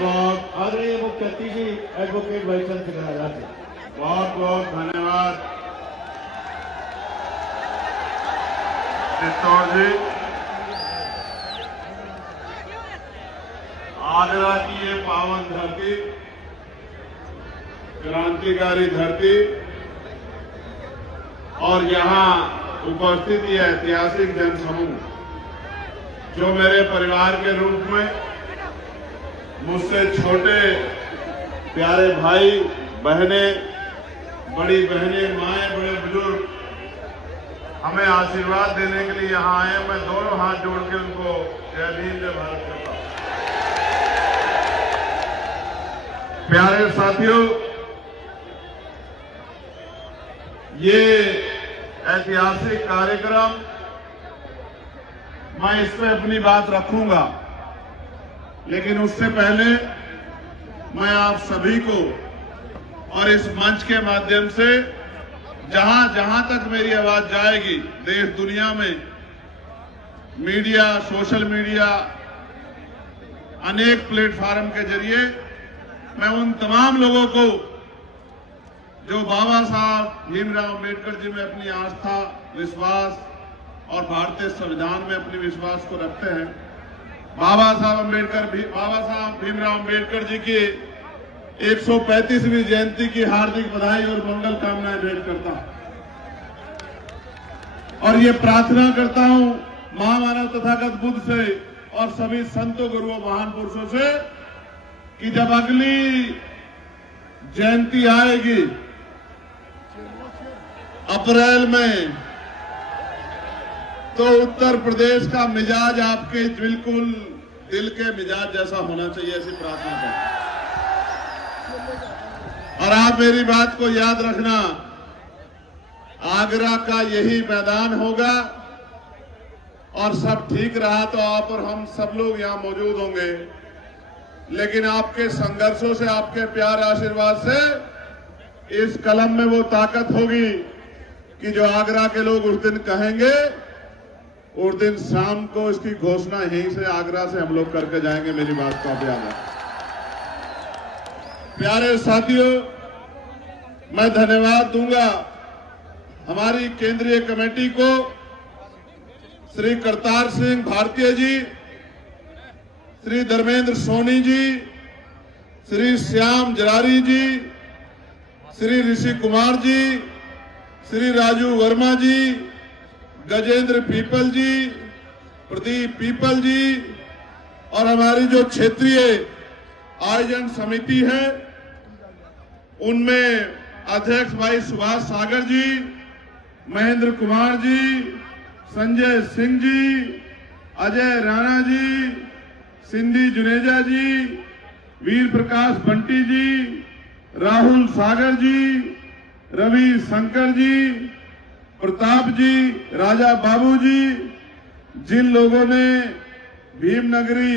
बहुत बहुत आदरणीय मुख्य अतिथि एडवोकेट भाईचंद सिंह जी, बहुत बहुत धन्यवाद चित्तौड़ जी। आगरा की ये पावन धरती, क्रांतिकारी धरती और यहाँ उपस्थित ये ऐतिहासिक जनसमूह जो मेरे परिवार के रूप में मुझसे छोटे प्यारे भाई बहनें, बड़ी बहनें, माएं, बड़े बुजुर्ग हमें आशीर्वाद देने के लिए यहाँ आए। मैं दोनों हाथ जोड़ के उनको जय भीम जय भारत कहता हूं। प्यारे साथियों, ये ऐतिहासिक कार्यक्रम, मैं इस पे अपनी बात रखूंगा, लेकिन उससे पहले मैं आप सभी को और इस मंच के माध्यम से जहां जहां तक मेरी आवाज जाएगी देश दुनिया में, मीडिया, सोशल मीडिया, अनेक प्लेटफार्म के जरिए मैं उन तमाम लोगों को जो बाबा साहब भीमराव अम्बेडकर जी में अपनी आस्था, विश्वास और भारतीय संविधान में अपने विश्वास को रखते हैं, बाबा साहब भीमराव अम्बेडकर जी की 135वीं जयंती की हार्दिक बधाई और मंगल कामनाएं भेंट करता हूं। और ये प्रार्थना करता हूं महामानव तथागत बुद्ध से और सभी संतों, गुरुओं, महान पुरुषों से कि जब अगली जयंती आएगी अप्रैल में, तो उत्तर प्रदेश का मिजाज आपके बिल्कुल दिल के मिजाज जैसा होना चाहिए, ऐसी प्रार्थना करें। और आप मेरी बात को याद रखना, आगरा का यही मैदान होगा और सब ठीक रहा तो आप और हम सब लोग यहां मौजूद होंगे, लेकिन आपके संघर्षों से, आपके प्यार आशीर्वाद से इस कलम में वो ताकत होगी कि जो आगरा के लोग उस दिन कहेंगे, उस दिन शाम को इसकी घोषणा यहीं से आगरा से हम लोग करके जाएंगे। मेरी बात को आप याद रखें। प्यारे साथियों, मैं धन्यवाद दूंगा हमारी केंद्रीय कमेटी को, श्री करतार सिंह भारतीय जी, श्री धर्मेंद्र सोनी जी, श्री श्याम जरारी जी, श्री ऋषि कुमार जी, श्री राजू वर्मा जी, गजेंद्र पीपल जी, प्रदीप पीपल जी, और हमारी जो क्षेत्रीय आयोजन समिति है उनमें अध्यक्ष भाई सुभाष सागर जी, महेंद्र कुमार जी, संजय सिंह जी, अजय राणा जी, सिंधी जुनेजा जी, वीर प्रकाश बंटी जी, राहुल सागर जी, रवि शंकर जी, प्रताप जी, राजा बाबू जी, जिन लोगों ने भीमनगरी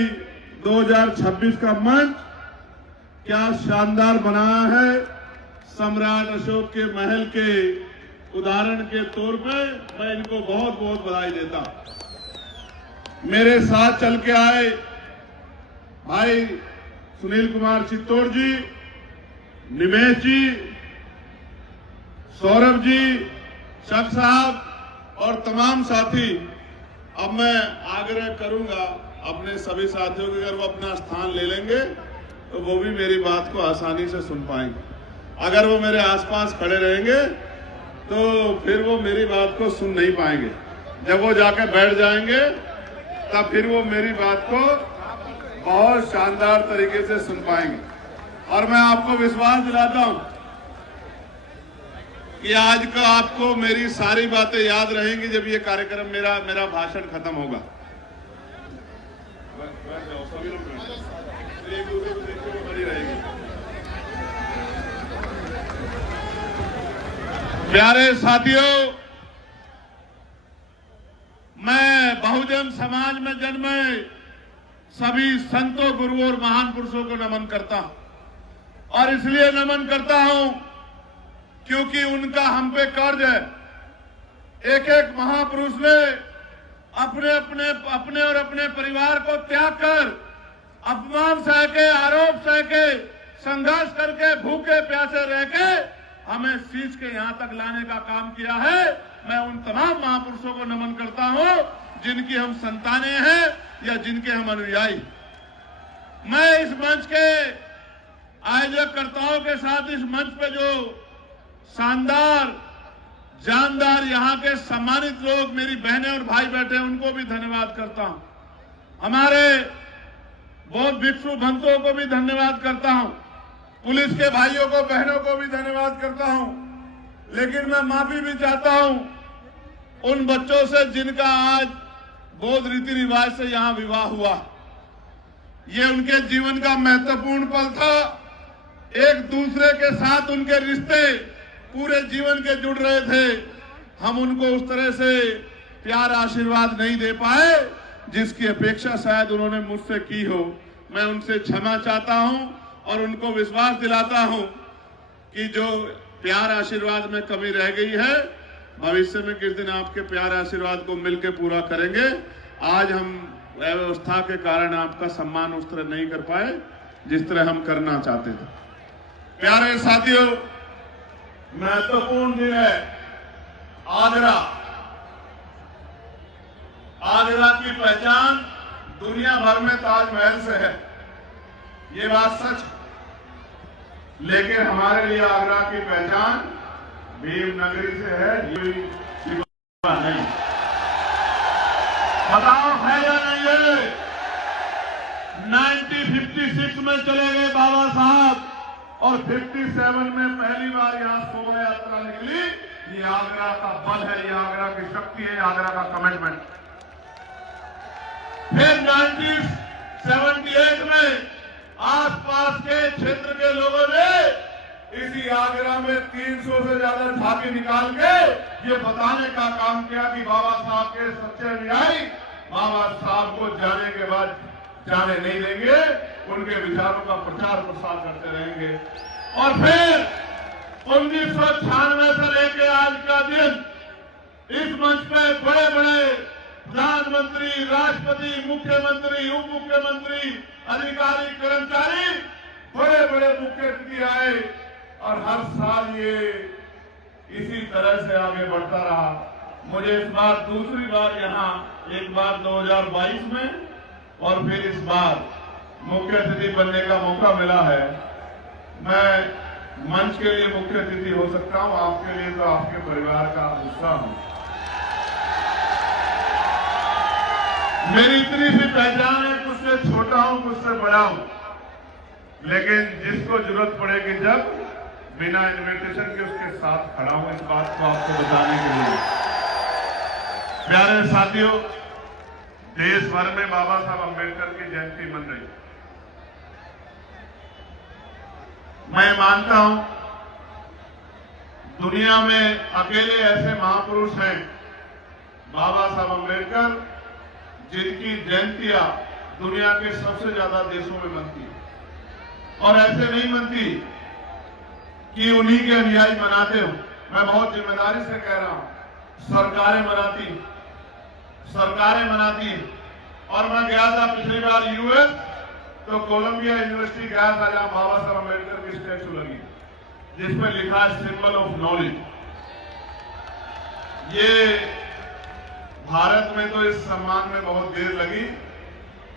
2026 का मंच क्या शानदार बनाया है, सम्राट अशोक के महल के उदाहरण के तौर पे मैं इनको बहुत बहुत बधाई देता हूं। मेरे साथ चल के आए भाई सुनील कुमार चित्तौड़ जी, निमेश जी, सौरभ जी, शक साहब और तमाम साथी। अब मैं आग्रह करूंगा अपने सभी साथियों के, अगर वो अपना स्थान ले लेंगे तो वो भी मेरी बात को आसानी से सुन पाएंगे। अगर वो मेरे आसपास खड़े रहेंगे तो फिर वो मेरी बात को सुन नहीं पाएंगे। जब वो जाकर बैठ जाएंगे तब फिर वो मेरी बात को बहुत शानदार तरीके से सुन पाएंगे। और मैं आपको विश्वास दिलाता हूं कि आज का आपको मेरी सारी बातें याद रहेंगी जब ये कार्यक्रम मेरा भाषण खत्म होगा। एक दूसरे को देखते हुए बनी रहेगी। प्यारे साथियों, मैं बहुजन समाज में जन्मे सभी संतों, गुरुओं और महान पुरुषों को नमन करता हूं। और इसलिए नमन करता हूं क्योंकि उनका हम पे कर्ज है। एक एक महापुरुष ने अपने और अपने परिवार को त्याग कर अपमान सह के, आरोप सह के, संघर्ष करके, भूखे प्यासे रह के हमें सींच के यहां तक लाने का काम किया है। मैं उन तमाम महापुरुषों को नमन करता हूं जिनकी हम संतानें हैं या जिनके हम अनुयायी। मैं इस मंच के आयोजककर्ताओं के साथ इस मंच पे जो शानदार, जानदार यहां के सम्मानित लोग, मेरी बहनें और भाई बैठे हैं, उनको भी धन्यवाद करता हूं। हमारे बौद्ध भिक्षु भक्तों को भी धन्यवाद करता हूं। पुलिस के भाइयों को, बहनों को भी धन्यवाद करता हूं। लेकिन मैं माफी भी चाहता हूं उन बच्चों से जिनका आज बौद्ध रीति रिवाज से यहां विवाह हुआ। ये उनके जीवन का महत्वपूर्ण पल था। एक दूसरे के साथ उनके रिश्ते पूरे जीवन के जुड़ रहे थे। हम उनको उस तरह से प्यार, आशीर्वाद नहीं दे पाए जिसकी अपेक्षा शायद उन्होंने मुझसे की हो। मैं उनसे क्षमा चाहता हूं और उनको विश्वास दिलाता हूं कि जो प्यार आशीर्वाद में कमी रह गई है, भविष्य में किस दिन आपके प्यार आशीर्वाद को मिलकर पूरा करेंगे। आज हम व्यवस्था के कारण आपका सम्मान उस तरह नहीं कर पाए जिस तरह हम करना चाहते थे। प्यारे साथियों, महत्वपूर्ण दिन है। आगरा की पहचान दुनिया भर में ताजमहल से है, ये बात सच। लेकिन हमारे लिए आगरा की पहचान भीम नगरी से है, ये नहीं। बताओ है या नहीं है? 1956 में चले गए बाबा साहब और 57 में पहली बार यहां शोभा यात्रा निकली। ये आगरा का बल है, ये आगरा की शक्ति है, आगरा का कमिटमेंट। फिर 1978 में आसपास के क्षेत्र के लोगों ने इसी आगरा में 300 से ज्यादा झांकी निकाल के ये बताने का काम किया कि बाबा साहब के सच्चे अनुयायी बाबा साहब को जाने के बाद जाने नहीं देंगे, उनके विचारों का प्रचार प्रसार करते रहेंगे। और फिर 1996 से लेकर आज का दिन इस मंच पे बड़े बड़े प्रधानमंत्री, राष्ट्रपति, मुख्यमंत्री, उप मुख्यमंत्री, अधिकारी, कर्मचारी, बड़े बड़े मुख्य अतिथि आए और हर साल ये इसी तरह से आगे बढ़ता रहा। मुझे इस बार दूसरी बार यहाँ, एक बार 2022 में और फिर इस बार मुख्य अतिथि बनने का मौका मिला है। मैं मंच के लिए मुख्य अतिथि हो सकता हूं, आपके लिए तो आपके परिवार का हिस्सा हूं। मेरी इतनी सी पहचान है, कुछ से छोटा हूं, कुछ से बड़ा हूं, लेकिन जिसको जरूरत पड़ेगी जब बिना इन्विटेशन के उसके साथ खड़ा हूं, इस बात को आपको बताने के लिए। प्यारे साथियों, देश भर में बाबा साहब अम्बेडकर की जयंती मन रही। मैं मानता हूं दुनिया में अकेले ऐसे महापुरुष हैं बाबा साहब अम्बेडकर, जिनकी जयंतियां दुनिया के सबसे ज्यादा देशों में मनती है। और ऐसे नहीं मनती कि उन्हीं के अनुयायी मनाते हो। मैं बहुत जिम्मेदारी से कह रहा हूं, सरकारें मनाती। और मैं गया था पिछली बार यूएस, तो कोलंबिया यूनिवर्सिटी गया था, जहां बाबा साहब अम्बेडकर की स्टैचू लगी जिसमें लिखा है सिंबल ऑफ नॉलेज। ये भारत में तो इस सम्मान में बहुत देर लगी,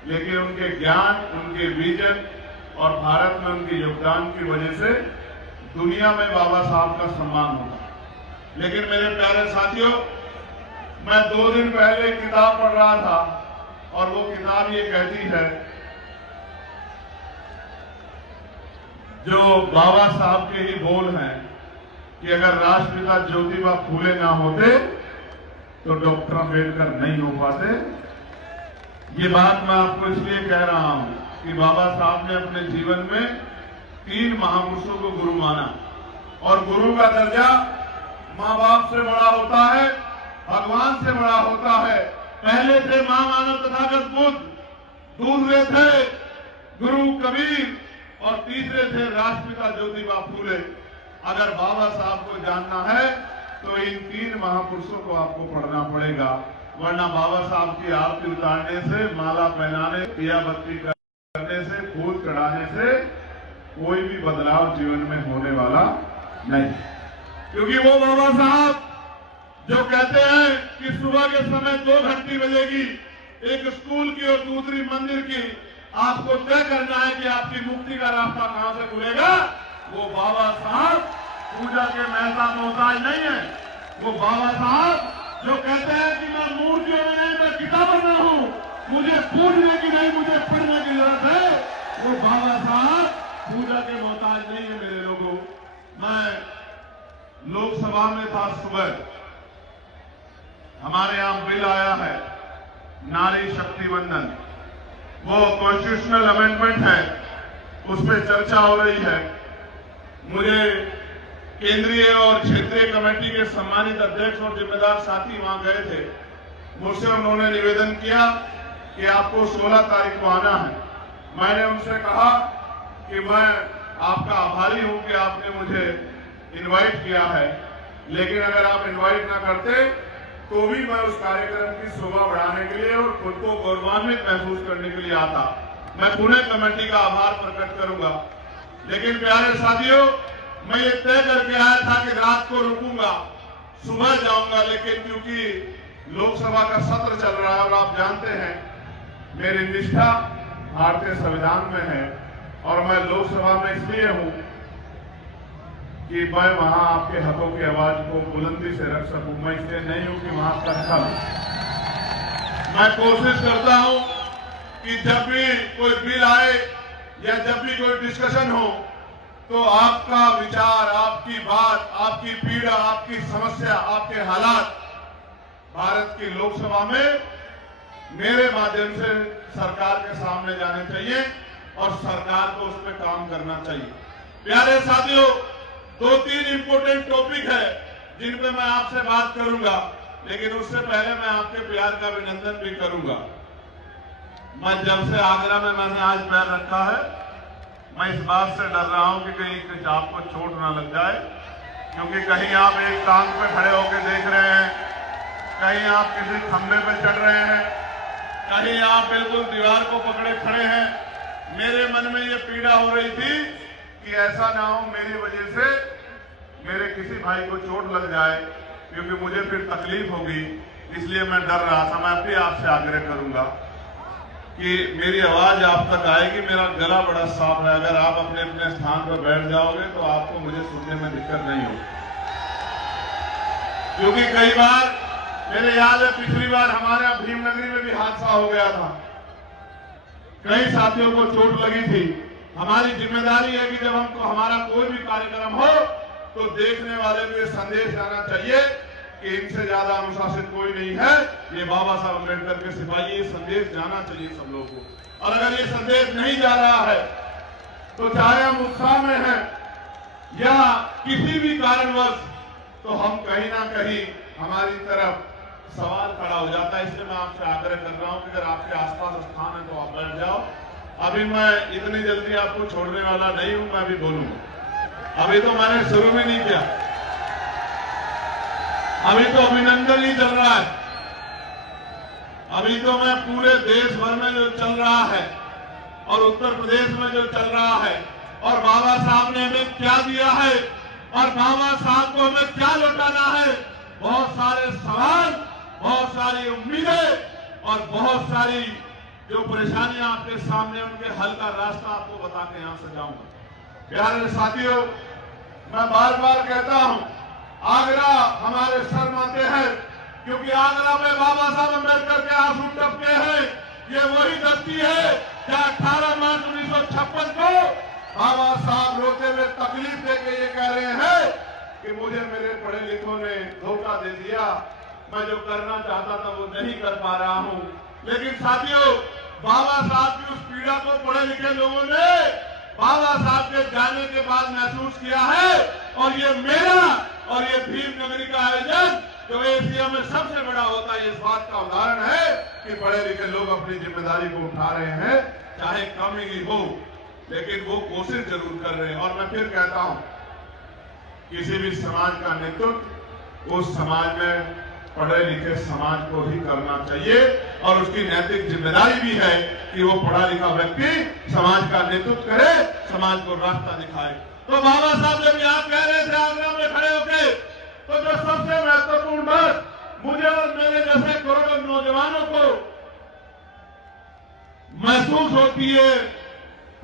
लेकिन उनके ज्ञान, उनके विजन और भारत में उनके योगदान की वजह से दुनिया में बाबा साहब का सम्मान होगा। लेकिन मेरे प्यारे साथियों, मैं 2 दिन पहले एक किताब पढ़ रहा था और वो किताब ये कहती है, जो बाबा साहब के ही बोल हैं कि अगर राष्ट्रपिता ज्योतिबा फूले ना होते तो डॉक्टर अम्बेडकर नहीं हो पाते। ये बात मैं आपको इसलिए कह रहा हूं कि बाबा साहब ने अपने जीवन में 3 महापुरुषों को गुरु माना, और गुरु का दर्जा मां बाप से बड़ा होता है, भगवान से बड़ा होता है। पहले थे महामानव तथागत बुद्ध, दूसरे थे गुरु कबीर और तीसरे थे राष्ट्रपिता ज्योतिबा फूले। अगर बाबा साहब को जानना है तो इन 3 महापुरुषों को आपको पढ़ना पड़ेगा, वरना बाबा साहब की आरती उतारने से, माला पहनाने, दिया बत्ती करने कोई भी बदलाव जीवन में होने वाला नहीं। क्योंकि वो बाबा साहब जो कहते हैं कि सुबह के समय 2 घंटी बजेगी, एक स्कूल की और दूसरी मंदिर की, आपको तय करना है कि आपकी मुक्ति का रास्ता कहां से खुलेगा। वो बाबा साहब पूजा के महता मोहताज नहीं है। वो बाबा साहब जो कहते हैं कि मैं मूर्तियों में नहीं, मैं किताबों में हूं, मुझे पूजने की नहीं, मुझे पढ़ने की जरूरत है। वो बाबा साहब पूजा के मोहताज नहीं है। मेरे लोगों, मैं लोकसभा में था सुबह, हमारे यहां बिल आया है नारी शक्ति वंदन, वो कॉन्स्टिट्यूशनल अमेंडमेंट है, उस पर चर्चा हो रही है। मुझे केंद्रीय और क्षेत्रीय कमेटी के सम्मानित अध्यक्ष और जिम्मेदार साथी वहां गए थे। मुझसे उन्होंने निवेदन किया कि आपको 16 तारीख को आना है। मैंने उनसे कहा कि मैं आपका आभारी हूं कि आपने मुझे इनवाइट किया है, लेकिन अगर आप इनवाइट ना करते तो भी मैं उस कार्यक्रम की शोभा बढ़ाने के लिए और खुद को गौरवान्वित महसूस करने के लिए आता। मैं पुणे कमेटी का आभार प्रकट करूंगा। लेकिन प्यारे साथियों, मैं ये तय करके आया था कि रात को रुकूंगा, सुबह जाऊंगा, लेकिन क्योंकि लोकसभा का सत्र चल रहा है और आप जानते हैं मेरी निष्ठा भारतीय संविधान में है और मैं लोकसभा में इसलिए हूं कि मैं वहां आपके हकों की आवाज को बुलंदी से रख सकूं। मैं इसलिए नहीं हूं कि वहां तक मैं कोशिश करता हूं कि जब भी कोई बिल आए या जब भी कोई डिस्कशन हो तो आपका विचार, आपकी बात, आपकी पीड़ा, आपकी समस्या, आपके हालात भारत की लोकसभा में मेरे माध्यम से सरकार के सामने जाने चाहिए और सरकार को उस पर काम करना चाहिए। प्यारे साथियों, 2-3 इंपोर्टेंट टॉपिक है जिन पे मैं आपसे बात करूंगा, लेकिन उससे पहले मैं आपके प्यार का अभिनंदन भी करूंगा। मैं जब से आगरा में मैंने आज पैर रखा है, मैं इस बात से डर रहा हूं कि कहीं आपको चोट ना लग जाए, क्योंकि कहीं आप एक टांग पे खड़े होकर देख रहे हैं, कहीं आप किसी खंभे पे चढ़ रहे हैं, कहीं आप बिल्कुल दीवार को पकड़े खड़े हैं। मेरे मन में ये पीड़ा हो रही थी कि ऐसा ना हो मेरी वजह से मेरे किसी भाई को चोट लग जाए, क्योंकि मुझे फिर तकलीफ होगी। इसलिए मैं डर रहा था। मैं भी आपसे आग्रह करूंगा कि मेरी आवाज आप तक आएगी। मेरा गला बड़ा साफ है, अगर आप अपने अपने स्थान पर बैठ जाओगे तो आपको मुझे सुनने में दिक्कत नहीं होगी। क्योंकि कई बार मेरे याद है पिछली बार हमारे यहाँ भीमनगरी में भी हादसा हो गया था, कई साथियों को चोट लगी थी। हमारी जिम्मेदारी है कि जब हमको हमारा कोई भी कार्यक्रम हो तो देखने वाले को ये संदेश जाना चाहिए कि इनसे ज्यादा अनुशासित कोई नहीं है, ये बाबा साहब अम्बेडकर के सिपाही। ये संदेश जाना चाहिए सब लोगों को। और अगर ये संदेश नहीं जा रहा है तो चाहे हम उत्साह में हैं या किसी भी कारणवश, तो हम कहीं ना कहीं हमारी तरफ सवाल खड़ा हो जाता है। इसलिए मैं आपसे आग्रह कर रहा हूं कि अगर आपके आसपास स्थान है तो आप बैठ जाओ। अभी मैं इतनी जल्दी आपको छोड़ने वाला नहीं हूं, मैं भी बोलूंगा। अभी तो मैंने शुरू भी नहीं किया, अभी तो अभिनंदन ही चल रहा है। अभी तो मैं पूरे देश भर में जो चल रहा है और उत्तर प्रदेश में जो चल रहा है और बाबा साहब ने हमें क्या दिया है और बाबा साहब को हमें क्या लौटाना है, बहुत सारे सवाल, बहुत सारी उम्मीदें और बहुत सारी जो परेशानियां आपके सामने, उनके हल का रास्ता आपको बता के यहां से जाऊंगा। प्यारे साथियों, मैं बार बार कहता हूं, आगरा हमारे सर माथे हैं, क्योंकि आगरा में बाबा साहब अम्बेडकर के आंसू टपके हैं। ये वही धरती है जहां 18 मार्च 1956 को बाबा साहब रोते हुए तकलीफ देके ये कह रहे हैं कि मुझे मेरे पढ़े लिखों ने धोखा दे दिया, मैं जो करना चाहता था वो नहीं कर पा रहा हूं। लेकिन साथियों, बाबा साहब की उस पीड़ा को पढ़े लिखे लोगों ने बाबा साहब के जाने के बाद महसूस किया है। और ये मेरा और ये भीमनगरी का आयोजन जो एशिया में सबसे बड़ा होता है, इस बात का उदाहरण है कि पढ़े लिखे लोग अपनी जिम्मेदारी को उठा रहे हैं, चाहे कम ही हो, लेकिन वो कोशिश जरूर कर रहे हैं। और मैं फिर कहता हूं, किसी भी समाज का नेतृत्व उस समाज में पढ़े लिखे समाज को ही करना चाहिए और उसकी नैतिक जिम्मेदारी भी है कि वो पढ़ा लिखा व्यक्ति समाज का नेतृत्व करे, समाज को रास्ता दिखाए। तो बाबा साहब जब यहाँ कह रहे थे आगरा में खड़े होके, तो जो सबसे महत्वपूर्ण बात मुझे और मेरे जैसे करोड़ों नौजवानों को महसूस होती है,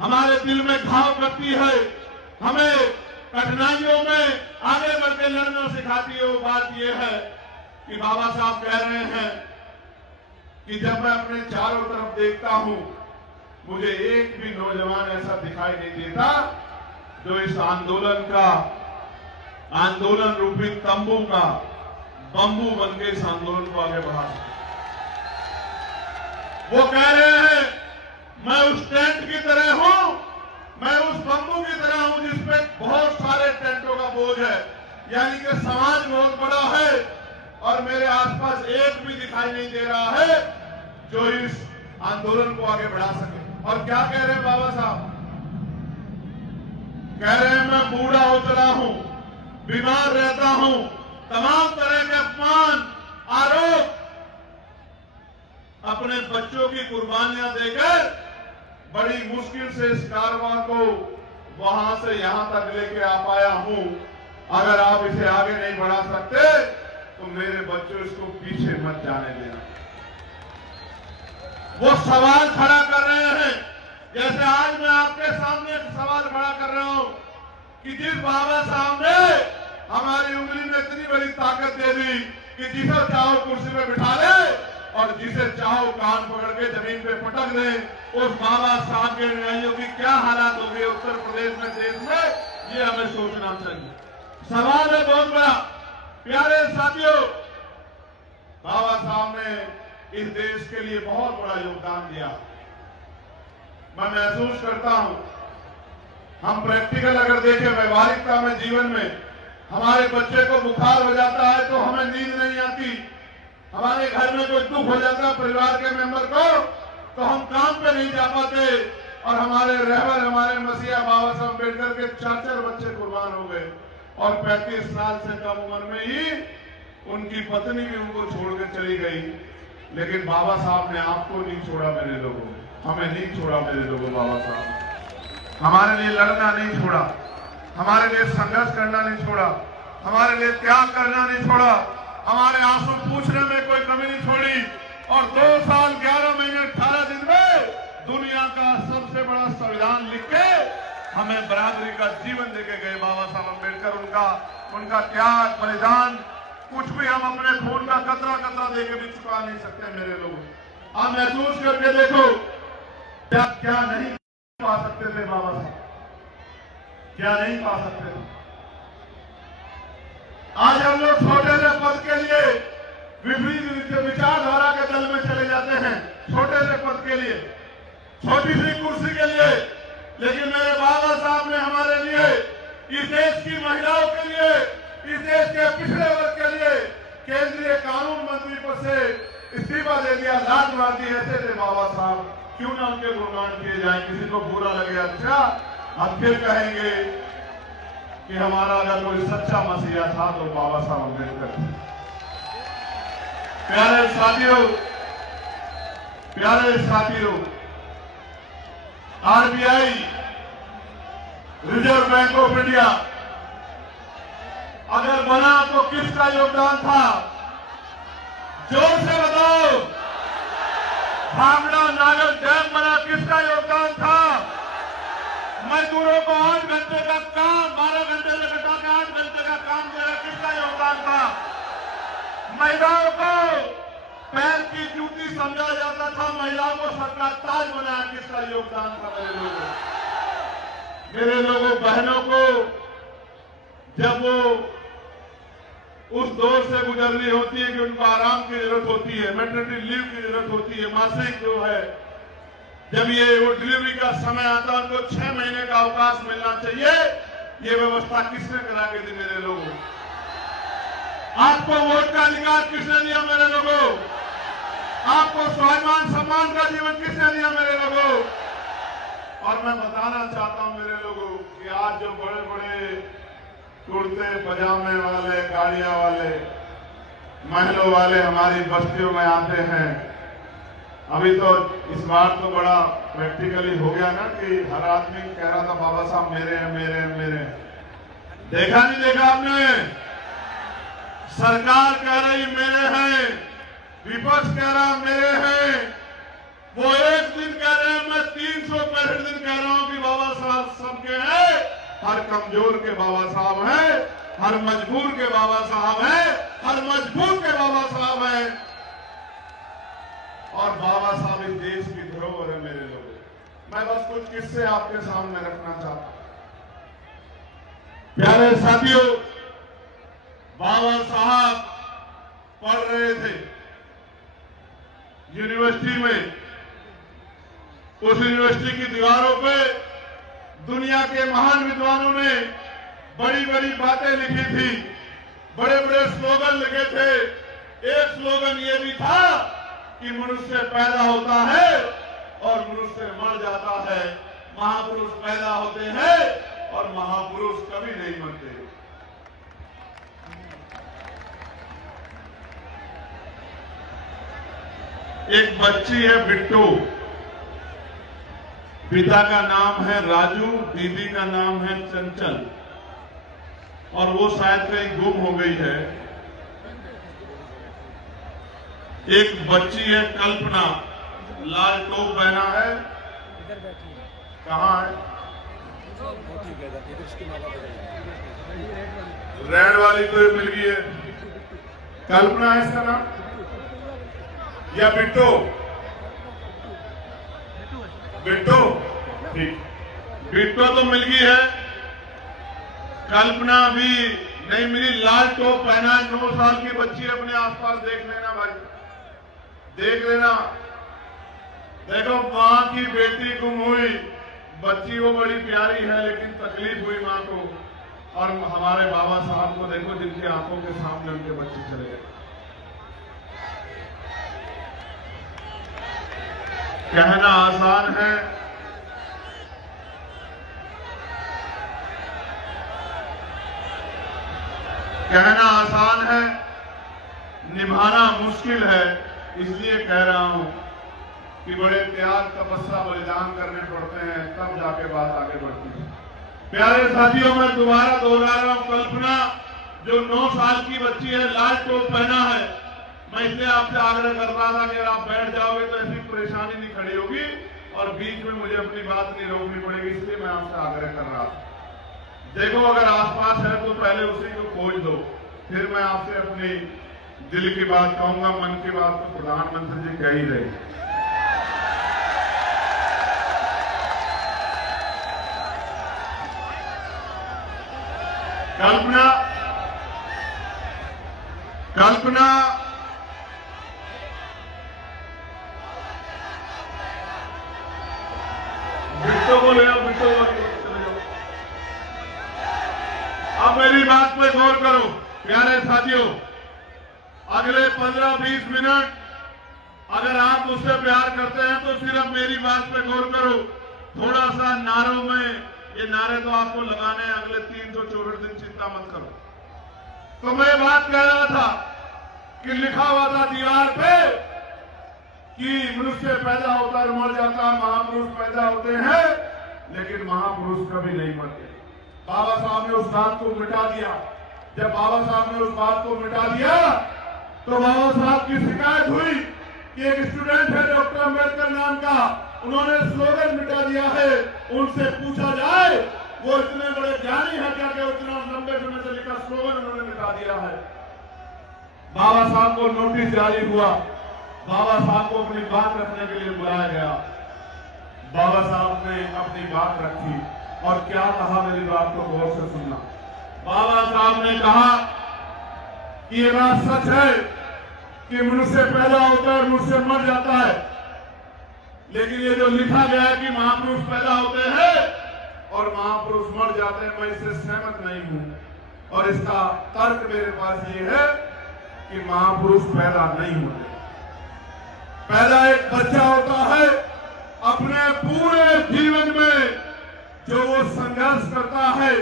हमारे दिल में घाव करती है, हमें कठिनाइयों में आगे बढ़ के लड़ना सिखाती है, वो बात ये है कि बाबा साहब कह रहे हैं कि जब मैं अपने चारों तरफ देखता हूं, मुझे एक भी नौजवान ऐसा दिखाई नहीं देता जो इस आंदोलन रूपी तंबू का बंबू बन के इस आंदोलन को आगे बढ़ा सके। वो कह रहे हैं मैं उस टेंट की तरह हूं, मैं उस बंबू की तरह हूं जिसपे बहुत सारे टेंटों का बोझ है, यानी कि समाज बहुत बड़ा है और मेरे आसपास एक भी दिखाई नहीं दे रहा है जो इस आंदोलन को आगे बढ़ा सके। और क्या कह रहे हैं बाबा साहब? कह रहे हैं मैं बूढ़ा हो चला हूं, बीमार रहता हूं, तमाम तरह के अपमान आरोप अपने बच्चों की कुर्बानियां देकर बड़ी मुश्किल से इस कारवां को वहां से यहां तक लेके आ पाया हूं। अगर आप इसे आगे नहीं बढ़ा सकते तो मेरे बच्चों इसको पीछे मत जाने देना। वो सवाल खड़ा कर रहे हैं, जैसे आज मैं आपके सामने एक सवाल खड़ा कर रहा हूं कि जिस बाबा साहब ने हमारी उंगली में इतनी बड़ी ताकत दे दी कि जिसे चाहो कुर्सी में बिठा ले और जिसे चाहो कान पकड़ के जमीन पे पटक दे, उस बाबा साहब के अनुयायियों की क्या हालात होंगे उत्तर प्रदेश में, देश में, ये हमें सोचना चाहिए। सवाल है बहुत बड़ा। प्यारे साथियों, बाबा साहब ने इस देश के लिए बहुत बड़ा योगदान दिया। मैं महसूस करता हूं, हम प्रैक्टिकल अगर देखें व्यवहारिकता में, जीवन में, हमारे बच्चे को बुखार हो जाता है तो हमें नींद नहीं आती, हमारे घर में कोई दुख हो जाता है परिवार के मेंबर को तो हम काम पे नहीं जा पाते, और हमारे रहबर, हमारे मसीहा बाबा साहब अम्बेडकर के 4 बच्चे कुर्बान हो गए और 35 साल से कम उम्र में ही उनकी पत्नी भी उनको छोड़ के चली गई। लेकिन बाबा साहब ने आपको नहीं छोड़ा मेरे लोगों, हमें नहीं छोड़ा मेरे लोगों। बाबा साहब हमारे लिए लड़ना नहीं छोड़ा, हमारे लिए संघर्ष करना नहीं छोड़ा, हमारे लिए त्याग करना नहीं छोड़ा, हमारे आंसू पूछने में कोई कमी नहीं छोड़ी। और 2 साल 11 महीने 18 दिन में दुनिया का सबसे बड़ा संविधान लिख के हमें बराबरी का जीवन देके गए बाबा साहब अम्बेडकर। उनका त्याग, बलिदान कुछ भी हम अपने खून का कतरा कतरा देके भी चुका नहीं सकते मेरे लोगों। आप महसूस करके देखो क्या नहीं पा सकते थे बाबा साहब, क्या नहीं पा सकते थे। आज हम लोग छोटे से पद के लिए विपरीत विचारधारा के दल में चले जाते हैं, छोटे से पद के लिए, छोटी सी कुर्सी के लिए। लेकिन मेरे बाबा साहब ने हमारे लिए, इस देश की महिलाओं के लिए, इस देश के पिछड़े वर्ग के लिए केंद्रीय कानून मंत्री पद से इस्तीफा दे दिया, लात मार दी। ऐसे थे बाबा साहब, क्यों ना उनके गुणगान किए जाए। किसी को बुरा लगे, अच्छा हम फिर कहेंगे कि हमारा अगर कोई सच्चा मसीहा था तो बाबा साहब अम्बेडकर थे। प्यारे साथियों, RBI, reserve bank of India अगर बना तो किसका योगदान था? जोर से बताओ। भांगड़ा नागर डैम बना, किसका योगदान था? मजदूरों को 8 घंटे का काम 12 घंटे से घटा के 8 घंटे का काम देना, किसका योगदान था? महिलाओं को पैर की जूती समझा जाता था, महिलाओं को सरकार ताज बनाया, किसका योगदान था? मेरे लोगों बहनों को जब वो उस दौर से गुजरनी होती है कि उनको आराम की जरूरत होती है, मैटरनिटी लीव की जरूरत होती है, मासिक जो है, जब ये वो डिलीवरी का समय आता है उनको 6 महीने का अवकाश मिलना चाहिए। ये व्यवस्था किसने करा के दी मेरे लोगों? आपको वोट का अधिकार किसने दिया मेरे लोगों? आपको स्वाभिमान सम्मान का जीवन किसने दिया मेरे लोगों? और मैं बताना चाहता हूं मेरे लोगों कि आज जो बड़े बड़े कुर्ते पजामे वाले, गाड़ियां वाले महलों वाले हमारी बस्तियों में आते हैं। अभी तो इस बार तो बड़ा प्रैक्टिकली हो गया ना कि हर आदमी कह रहा था बाबा साहब मेरे हैं, मेरे हैं, मेरे हैं। देखा नहीं देखा आपने? सरकार कह रही मेरे हैं, विपक्ष कह रहा मेरे हैं, वो एक दिन कह रहे हैं, मैं 365 दिन कह रहा हूं कि बाबा साहब सबके हैं। हर कमजोर के बाबा साहब हैं, हर मजबूर के बाबा साहब हैं, हर मजबूर के बाबा साहब हैं। और बाबा साहब इस देश की धरोहर है मेरे लोगों। मैं बस कुछ किस्से आपके सामने रखना चाहता हूं। प्यारे साथियों, बाबा साहब पढ़ रहे थे यूनिवर्सिटी में। उस यूनिवर्सिटी की दीवारों पे दुनिया के महान विद्वानों ने बड़ी बड़ी बातें लिखी थी, बड़े बड़े स्लोगन लिखे थे। एक स्लोगन ये भी था कि मनुष्य पैदा होता है और मनुष्य मर जाता है, महापुरुष पैदा होते हैं और महापुरुष कभी नहीं मरते। एक बच्ची है बिट्टू, पिता का नाम है राजू, दीदी का नाम है चंचल, और वो शायद कहीं गुम हो गई है। एक बच्ची है कल्पना, लाल टोप पहना है, कहाँ है? रेड वाली तो मिल गई है। कल्पना है इसका नाम या बिट्टू? बिट्टू, ठीक, बिट्टू तो मिल गई है, कल्पना भी नहीं मिली। लाल टोप पहना है, 9 साल की बच्ची। अपने आसपास देख लेना भाई, देख लेना। देखो, मां की बेटी गुम हुई, बच्ची वो बड़ी प्यारी है, लेकिन तकलीफ हुई मां को। और हमारे बाबा साहब को देखो, जिनकी आंखों के सामने उनके बच्चे चले गए। कहना आसान है, कहना आसान है, निभाना मुश्किल है। इसलिए कह रहा हूं कि बड़े त्याग, तपस्या, बलिदान करने पड़ते हैं, तब जाके बात आगे बढ़ती है। प्यारे साथियों, मैं दोबारा दोहरा रहा हूं, कल्पना जो 9 साल की बच्ची है, लाल टोप पहना है। मैं इसलिए आपसे आग्रह कर रहा था कि अगर आप बैठ जाओगे तो ऐसी परेशानी नहीं खड़ी होगी और बीच में मुझे अपनी बात नहीं रोकनी पड़ेगी, इसलिए मैं आपसे आग्रह कर रहा था। देखो, अगर आसपास है तो पहले उसी को खोज दो, फिर मैं आपसे अपनी दिल की बात कहूंगा। मन की बात तो प्रधानमंत्री जी कह ही रहे। कल्पना, कल्पना बिट्टू को ले आओ, बिट्टू को चले जाओ। अब मेरी बात पे गौर करो प्यारे साथियों। अगले 15-20 मिनट अगर आप मुझसे प्यार करते हैं तो सिर्फ मेरी बात पे गौर करो। थोड़ा सा नारों में, ये नारे तो आपको लगाने हैं अगले 364 दिन, चिंता मत करो। तो मैं बात कह रहा था कि लिखा हुआ था दीवार पे कि मनुष्य पैदा होता है, मर जाता है, महापुरुष पैदा होते हैं, लेकिन महापुरुष कभी नहीं मरते। बाबा साहब ने उस बात को मिटा दिया। जब बाबा साहब ने उस बात को मिटा दिया तो बाबा साहब की शिकायत हुई कि एक स्टूडेंट है डॉक्टर अम्बेडकर नाम का, उन्होंने स्लोगन मिटा दिया है। उनसे पूछा जाए वो इतने बड़े ज्ञानी है क्या कि उतना लंबे समय से लिखा स्लोगन उन्होंने मिटा दिया है। बाबा साहब को नोटिस जारी हुआ, बाबा साहब को अपनी बात रखने के लिए बुलाया गया। बाबा साहब ने अपनी बात रखी और क्या कहा, मेरी बात को गौर से सुनना। बाबा साहब ने कहा कि ये बात सच है कि मनुष्य पैदा होता है और मनुष्य मर जाता है, लेकिन ये जो लिखा गया है कि महापुरुष पैदा होते हैं और महापुरुष मर जाते हैं, मैं इससे सहमत नहीं हूं। और इसका तर्क मेरे पास ये है कि महापुरुष पैदा नहीं होते। पैदा एक बच्चा होता है, अपने पूरे जीवन में जो वो संघर्ष करता है,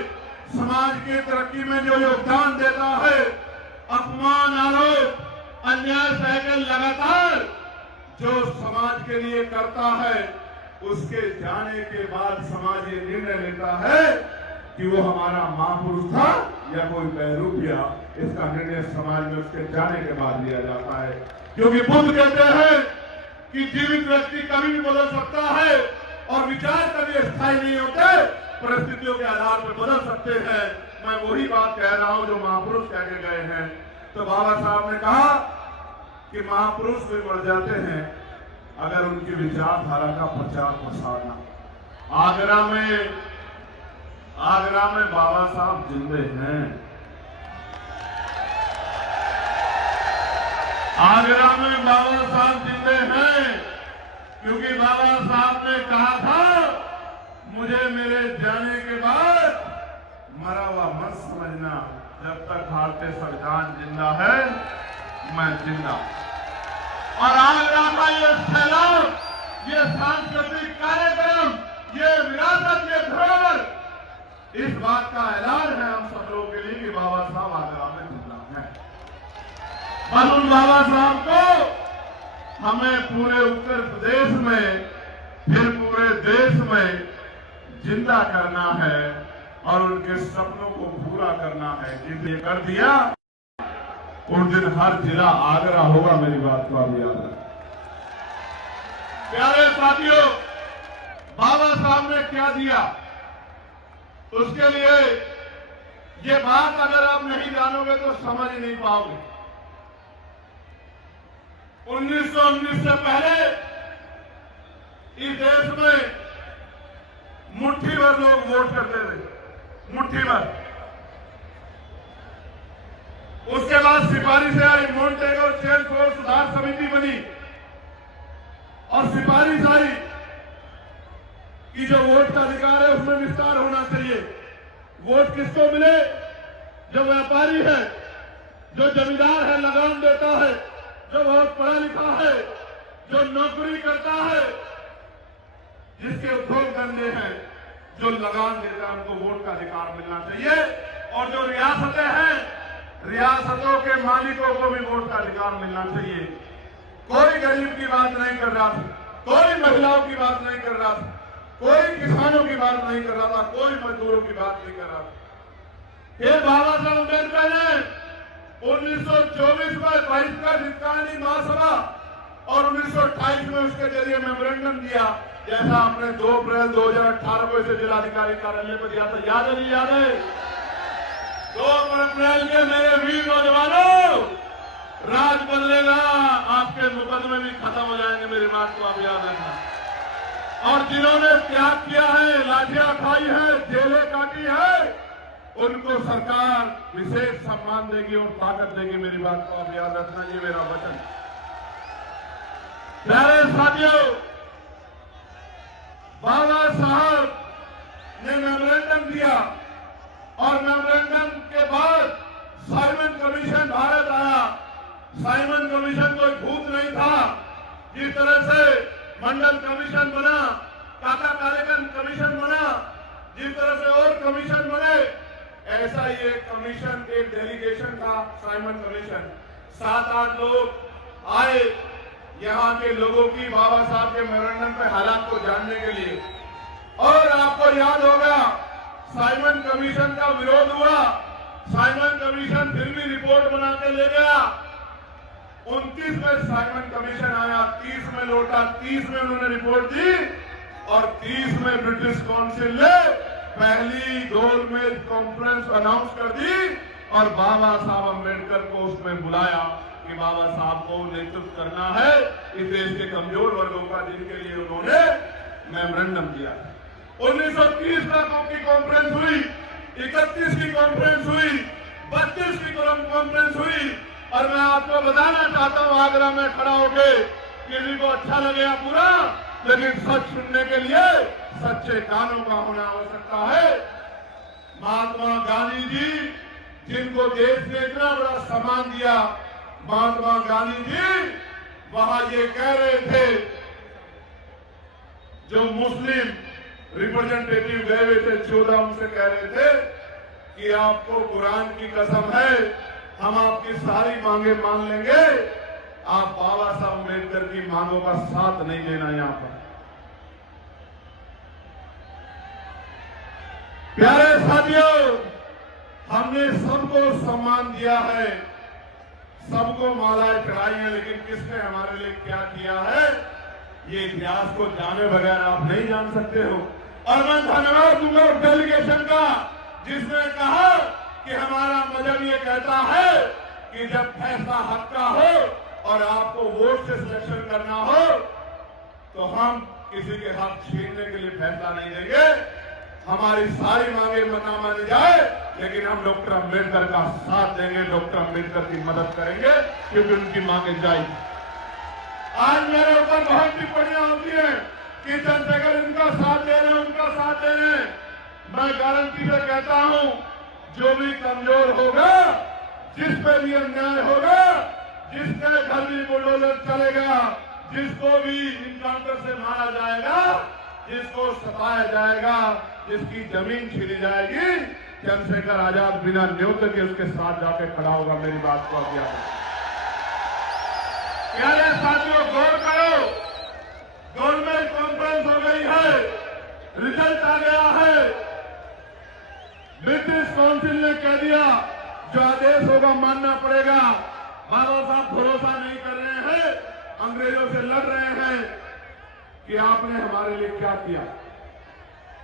समाज की तरक्की में जो योगदान देता है, अपमान, आरोप, अन्याय सहकर लगातार जो समाज के लिए करता है, उसके जाने के बाद समाज ये निर्णय लेता है कि वो हमारा महापुरुष था या कोई बहरूपिया। इसका निर्णय समाज में उसके जाने के बाद लिया जाता है, क्योंकि बुद्ध कहते हैं कि जीवित व्यक्ति कभी भी बदल सकता है और विचार कभी स्थायी नहीं होते, परिस्थितियों के आधार पर बदल सकते हैं। मैं वही बात कह रहा हूं जो महापुरुष कह के गए हैं। तो बाबा साहब ने कहा कि महापुरुष भी मर जाते हैं अगर उनकी विचारधारा का प्रचार प्रसार न हो। आगरा में बाबा साहब जिंदे हैं। आगरा में बाबा साहब जिंदे हैं क्योंकि बाबा साहब ने कहा था, मुझे मेरे जाने के बाद मरा हुआ मत समझना, जब तक भारतीय संविधान जिंदा है मैं जिंदा। और आगरा का ये सैलाब, ये सांस्कृतिक कार्यक्रम, ये विरासत, ये धरोहर, इस बात का ऐलान है हम सब लोगों के लिए कि बाबा साहब आगरा में जिंदा हैं। बस उन बाबा साहब को हमें पूरे उत्तर प्रदेश में, फिर पूरे देश में जिंदा करना है और उनके सपनों को पूरा करना है। जिन ये कर दिया उस दिन हर जिला आगरा होगा। मेरी बात को आप याद रखें। प्यारे साथियों, बाबा साहब ने क्या दिया, उसके लिए ये बात अगर आप नहीं जानोगे तो समझ नहीं पाओगे। 1919 से पहले इस देश में मुट्ठी भर लोग वोट करते थे, मुट्ठी भर। उसके बाद सिपाही से आई, मॉन्टेगो चेन फोर्स सुधार समिति बनी और सिपाही से आई कि जो वोट का अधिकार है उसमें विस्तार होना चाहिए। वोट किसको मिले? जो व्यापारी है, जो जमींदार है, लगान देता है, जो बहुत पढ़ा लिखा है, जो नौकरी करता है, जिसके उद्योग धंधे हैं, जो लगान देता है, उनको वोट का अधिकार मिलना चाहिए। और जो रियासतें हैं, रियासतों के मालिकों को भी वोट का अधिकार मिलना चाहिए। कोई गरीब की बात नहीं कर रहा था, कोई महिलाओं की बात नहीं कर रहा था, कोई किसानों की बात नहीं कर रहा था, कोई मजदूरों की बात नहीं कर रहा था। ये बाबा साहब अम्बेडकर ने 1924 में बहिष्कृत हितकानी महासभा और 1928 में उसके जरिए मेमोरेंडम दिया, जैसा आपने 2 अप्रैल 2018 को इसे जिलाधिकारी कार्यालय पर दिया था। याद है नहीं याद है? 2 अप्रैल के मेरे वीर नौजवानों, राज बदलेगा, आपके मुकदमे भी खत्म हो जाएंगे। मेरी बात को आप याद रखना। और जिन्होंने त्याग किया है, लाठियां खाई है, जेलें काटी है, उनको सरकार विशेष सम्मान देगी और ताकत देगी। मेरी बात को आप याद रखना, ये मेरा वचन। प्यारे साथियों, बाबा साहब ने मेमोरेंडम दिया और मेमोरेंडम के बाद साइमन कमीशन भारत आया। साइमन कमीशन कोई भूत नहीं था। जिस तरह से मंडल कमीशन बना, काका कालेकन कमीशन बना, जिस तरह से और कमीशन बने, ऐसा ही एक कमीशन, एक डेलीगेशन था, साइमन कमीशन। 7-8 लोग आए यहाँ के लोगों की बाबा साहब के मेमोरेंडम पे हालात को जानने के लिए। और आपको याद होगा, साइमन कमीशन का विरोध हुआ। साइमन कमीशन फिर भी रिपोर्ट बना के ले गया। 29 में साइमन कमीशन आया, 30 में लौटा, 30 में उन्होंने रिपोर्ट दी और 30 में ब्रिटिश काउंसिल ने पहली गोलमेज कॉन्फ्रेंस अनाउंस कर दी और बाबा साहब अम्बेडकर को उसमें बुलाया कि बाबा साहब को नेतृत्व करना है इस देश के कमजोर वर्गों का, जिनके लिए उन्होंने मेमोरेंडम दिया। 1930 की कॉन्फ्रेंस हुई, 31 की कॉन्फ्रेंस हुई, 32 की कॉन्फ्रेंस हुई। और मैं आपको बताना चाहता हूं, आगरा में खड़ा होके, किसी को अच्छा लगेगा पूरा, लेकिन सच सुनने के लिए सच्चे कानों का होना आवश्यकता है। महात्मा गांधी जी, जिनको देश ने इतना बड़ा सम्मान दिया, महात्मा गांधी जी वहां ये कह रहे थे, जो मुस्लिम रिप्रेजेंटेटिव गए हुए थे 14, उनसे कह रहे थे कि आपको कुरान की कसम है हम आपकी सारी मांगे मान लेंगे। आप बाबा साहब अम्बेडकर की मांगों का साथ नहीं देना। यहां पर प्यारे साथियों, हमने सबको सम्मान दिया है, सबको मालाएं चढ़ाई है, लेकिन किसने हमारे लिए क्या किया है ये इतिहास को जाने बगैर आप नहीं जान सकते हो। और मैं धन्यवाद दूंगा उस डेलीगेशन का जिसने कहा कि हमारा मजहब ये कहता है कि जब फैसला हक का हो और आपको वोट से सिलेक्शन करना हो तो हम किसी के हक छीनने के लिए फैसला नहीं देंगे। हमारी सारी मांगे ना मानी जाए, लेकिन हम डॉक्टर अम्बेडकर का साथ देंगे, डॉक्टर अम्बेडकर की मदद करेंगे, क्योंकि उनकी मांगे जाएगी। आज मेरे ऊपर बहुत टिप्पणियां होती है कि चंद्रशेखर इनका साथ दे रहे हैं, उनका साथ दे रहे हैं। मैं गारंटी से कहता हूं, जो भी कमजोर होगा, जिस पे भी अन्याय होगा, जिसके घर भी बुलडोजर चलेगा, जिसको भी इनकाउंटर से मारा जाएगा, जिसको सताया जाएगा, जिसकी जमीन छीनी जाएगी, चंद्रशेखर आजाद बिना न्योते के उसके साथ जाके खड़ा होगा। मेरी बात को आप याद रखें। प्यारे साथियों, गौर करो, गवर्नमेंट कॉन्फ्रेंस हो गई है, रिजल्ट आ गया है। ब्रिटिश काउंसिल ने कह दिया जो आदेश होगा मानना पड़ेगा। बाबा साहब भरोसा नहीं कर रहे हैं, अंग्रेजों से लड़ रहे हैं कि आपने हमारे लिए क्या किया,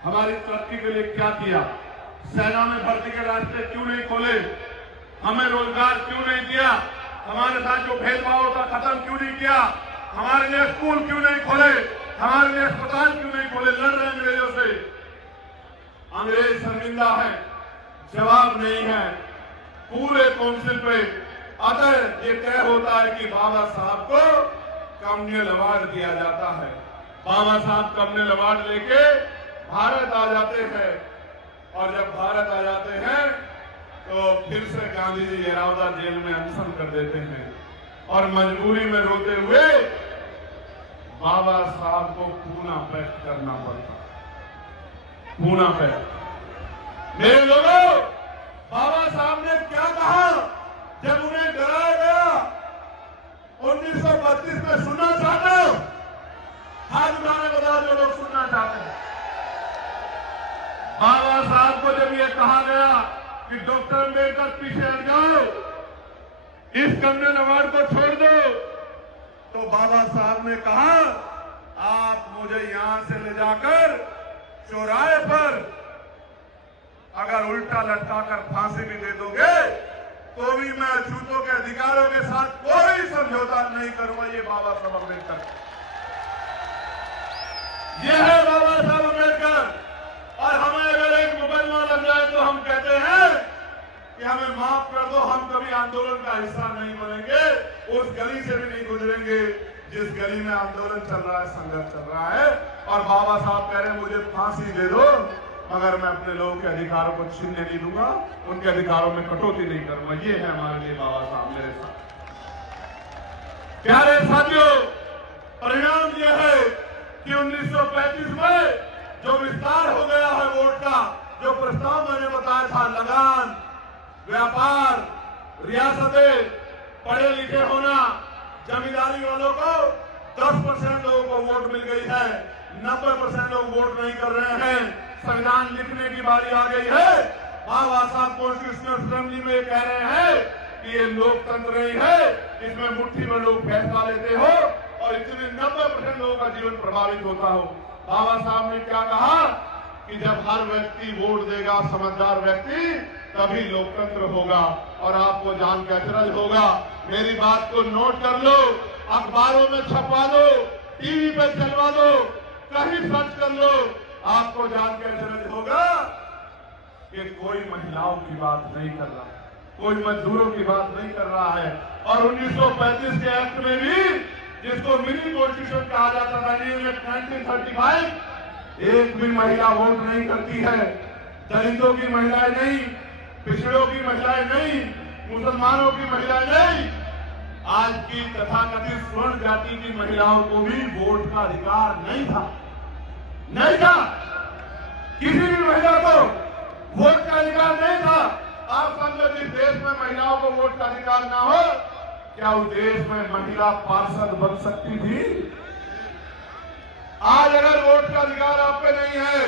हमारी तरक्की के लिए क्या किया, सेना में भर्ती के रास्ते क्यों नहीं खोले, हमें रोजगार क्यों नहीं दिया, हमारे साथ जो भेदभाव था खत्म क्यों नहीं किया, हमारे लिए स्कूल क्यों नहीं खोले, हमारे लिए अस्पताल क्यों नहीं खोले। लड़ रहे अंग्रेजों से। अंग्रेज शर्मिंदा है, जवाब नहीं है पूरे काउंसिल पे। अतः ये तय होता है कि बाबा साहब को कम्युनल अवार्ड दिया जाता है। बाबा साहब कम्युनल अवार्ड लेके भारत आ जाते हैं, और जब भारत आ जाते हैं तो फिर से गांधी जी येरावदा जेल में अनशन कर देते हैं, और मजबूरी में रोते हुए बाबा साहब को पूना पैक करना पड़ता। पूना पैक। मेरे लोगों, बाबा साहब ने क्या कहा जब उन्हें डराया गया 1932 में? सुनना चाहते हो? हाथ उठाने बता जो लोग सुनना चाहते हैं। बाबा साहब को जब यह कहा गया कि डॉक्टर अम्बेडकर पीछे हट जाओ, इस कम्युनल अवार्ड को छोड़ दो, तो बाबा साहब ने कहा आप मुझे यहां से ले जाकर चौराहे पर अगर उल्टा लटकाकर फांसी भी दे दोगे तो भी मैं अछूतों के अधिकारों के साथ कोई समझौता नहीं करूंगा। ये बाबा साहब अम्बेडकर, ये है बाबा साहब अम्बेडकर। और हमें अगर एक मुकदमा लग जाए तो हम कहते हैं कि हमें माफ कर दो, हम कभी आंदोलन का हिस्सा नहीं बनेंगे, उस गली से भी नहीं गुजरेंगे जिस गली में आंदोलन चल रहा है, संघर्ष चल रहा है। और बाबा साहब कह रहे हैं मुझे फांसी दे दो, मगर मैं अपने लोगों के अधिकारों को छीनने नहीं दूंगा, उनके अधिकारों में कटौती नहीं करूंगा। ये है हमारे लिए बाबा साहब मेरे साथ। प्यारे साथियों, परिणाम यह है कि 1935 में जो विस्तार हो गया है वोट का, जो प्रस्ताव मैंने बताया था, लगान, व्यापार, रियासतें, पढ़े लिखे होना, जमींदारी वालों को 10% लोगों को वोट मिल गई है, 90% लोग वोट नहीं कर रहे हैं। संविधान लिखने की बारी आ गई है। बाबा साहब कॉन्स्टिट्यूशनल असेंबली में कह रहे हैं कि ये लोकतंत्र नहीं है, इसमें मुट्ठी में लोग फैसला लेते हो और इतने 90% लोगों का जीवन प्रभावित होता हो। बाबा साहब ने क्या कहा कि जब हर व्यक्ति वोट देगा, समझदार व्यक्ति, तभी लोकतंत्र होगा और आपको जान का अचरज होगा। मेरी बात को नोट कर लो, अखबारों में छपवा दो, टीवी पे चलवा दो, कहीं सर्च कर लो, आपको जान के अचरज होगा कि कोई महिलाओं की बात नहीं कर रहा है, कोई मजदूरों की बात नहीं कर रहा है। और 1935 के एक्ट में भी, जिसको मिनी कॉन्स्टिट्यूशन कहा जाता था, 1935, एक भी महिला वोट नहीं करती है। दलितों की महिलाएं नहीं, पिछड़ों की महिलाएं नहीं, मुसलमानों की महिलाएं नहीं, आज की तथाकथित स्वर्ण जाति की महिलाओं को भी वोट का अधिकार नहीं था। नहीं था, किसी भी महिला को वोट का अधिकार नहीं था। आप समझो जिस देश में महिलाओं को वोट का अधिकार ना हो, क्या उस देश में महिला पार्षद बन सकती थी? आज अगर वोट का अधिकार आप पे नहीं है,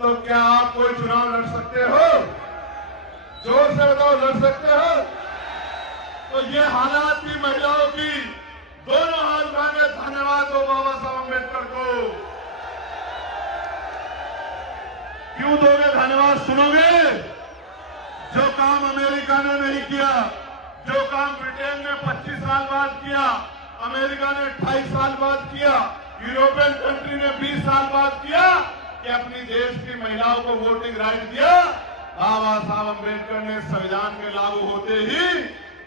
तो क्या आप कोई चुनाव लड़ सकते हो? जोर से बताओ, लड़ सकते हो? तो ये हालात थी महिलाओं की। दोनों हाथ मांगे धन्यवाद दो बाबा साहब अम्बेडकर को। क्यों दोगे धन्यवाद? सुनोगे? जो काम अमेरिका ने नहीं किया, जो काम ब्रिटेन ने 25 साल बाद किया, अमेरिका ने 28 साल बाद किया, यूरोपियन कंट्री ने 20 साल बाद किया, कि अपनी देश की महिलाओं को वोटिंग राइट दिया। बाबा साहब अम्बेडकर ने संविधान के लागू होते ही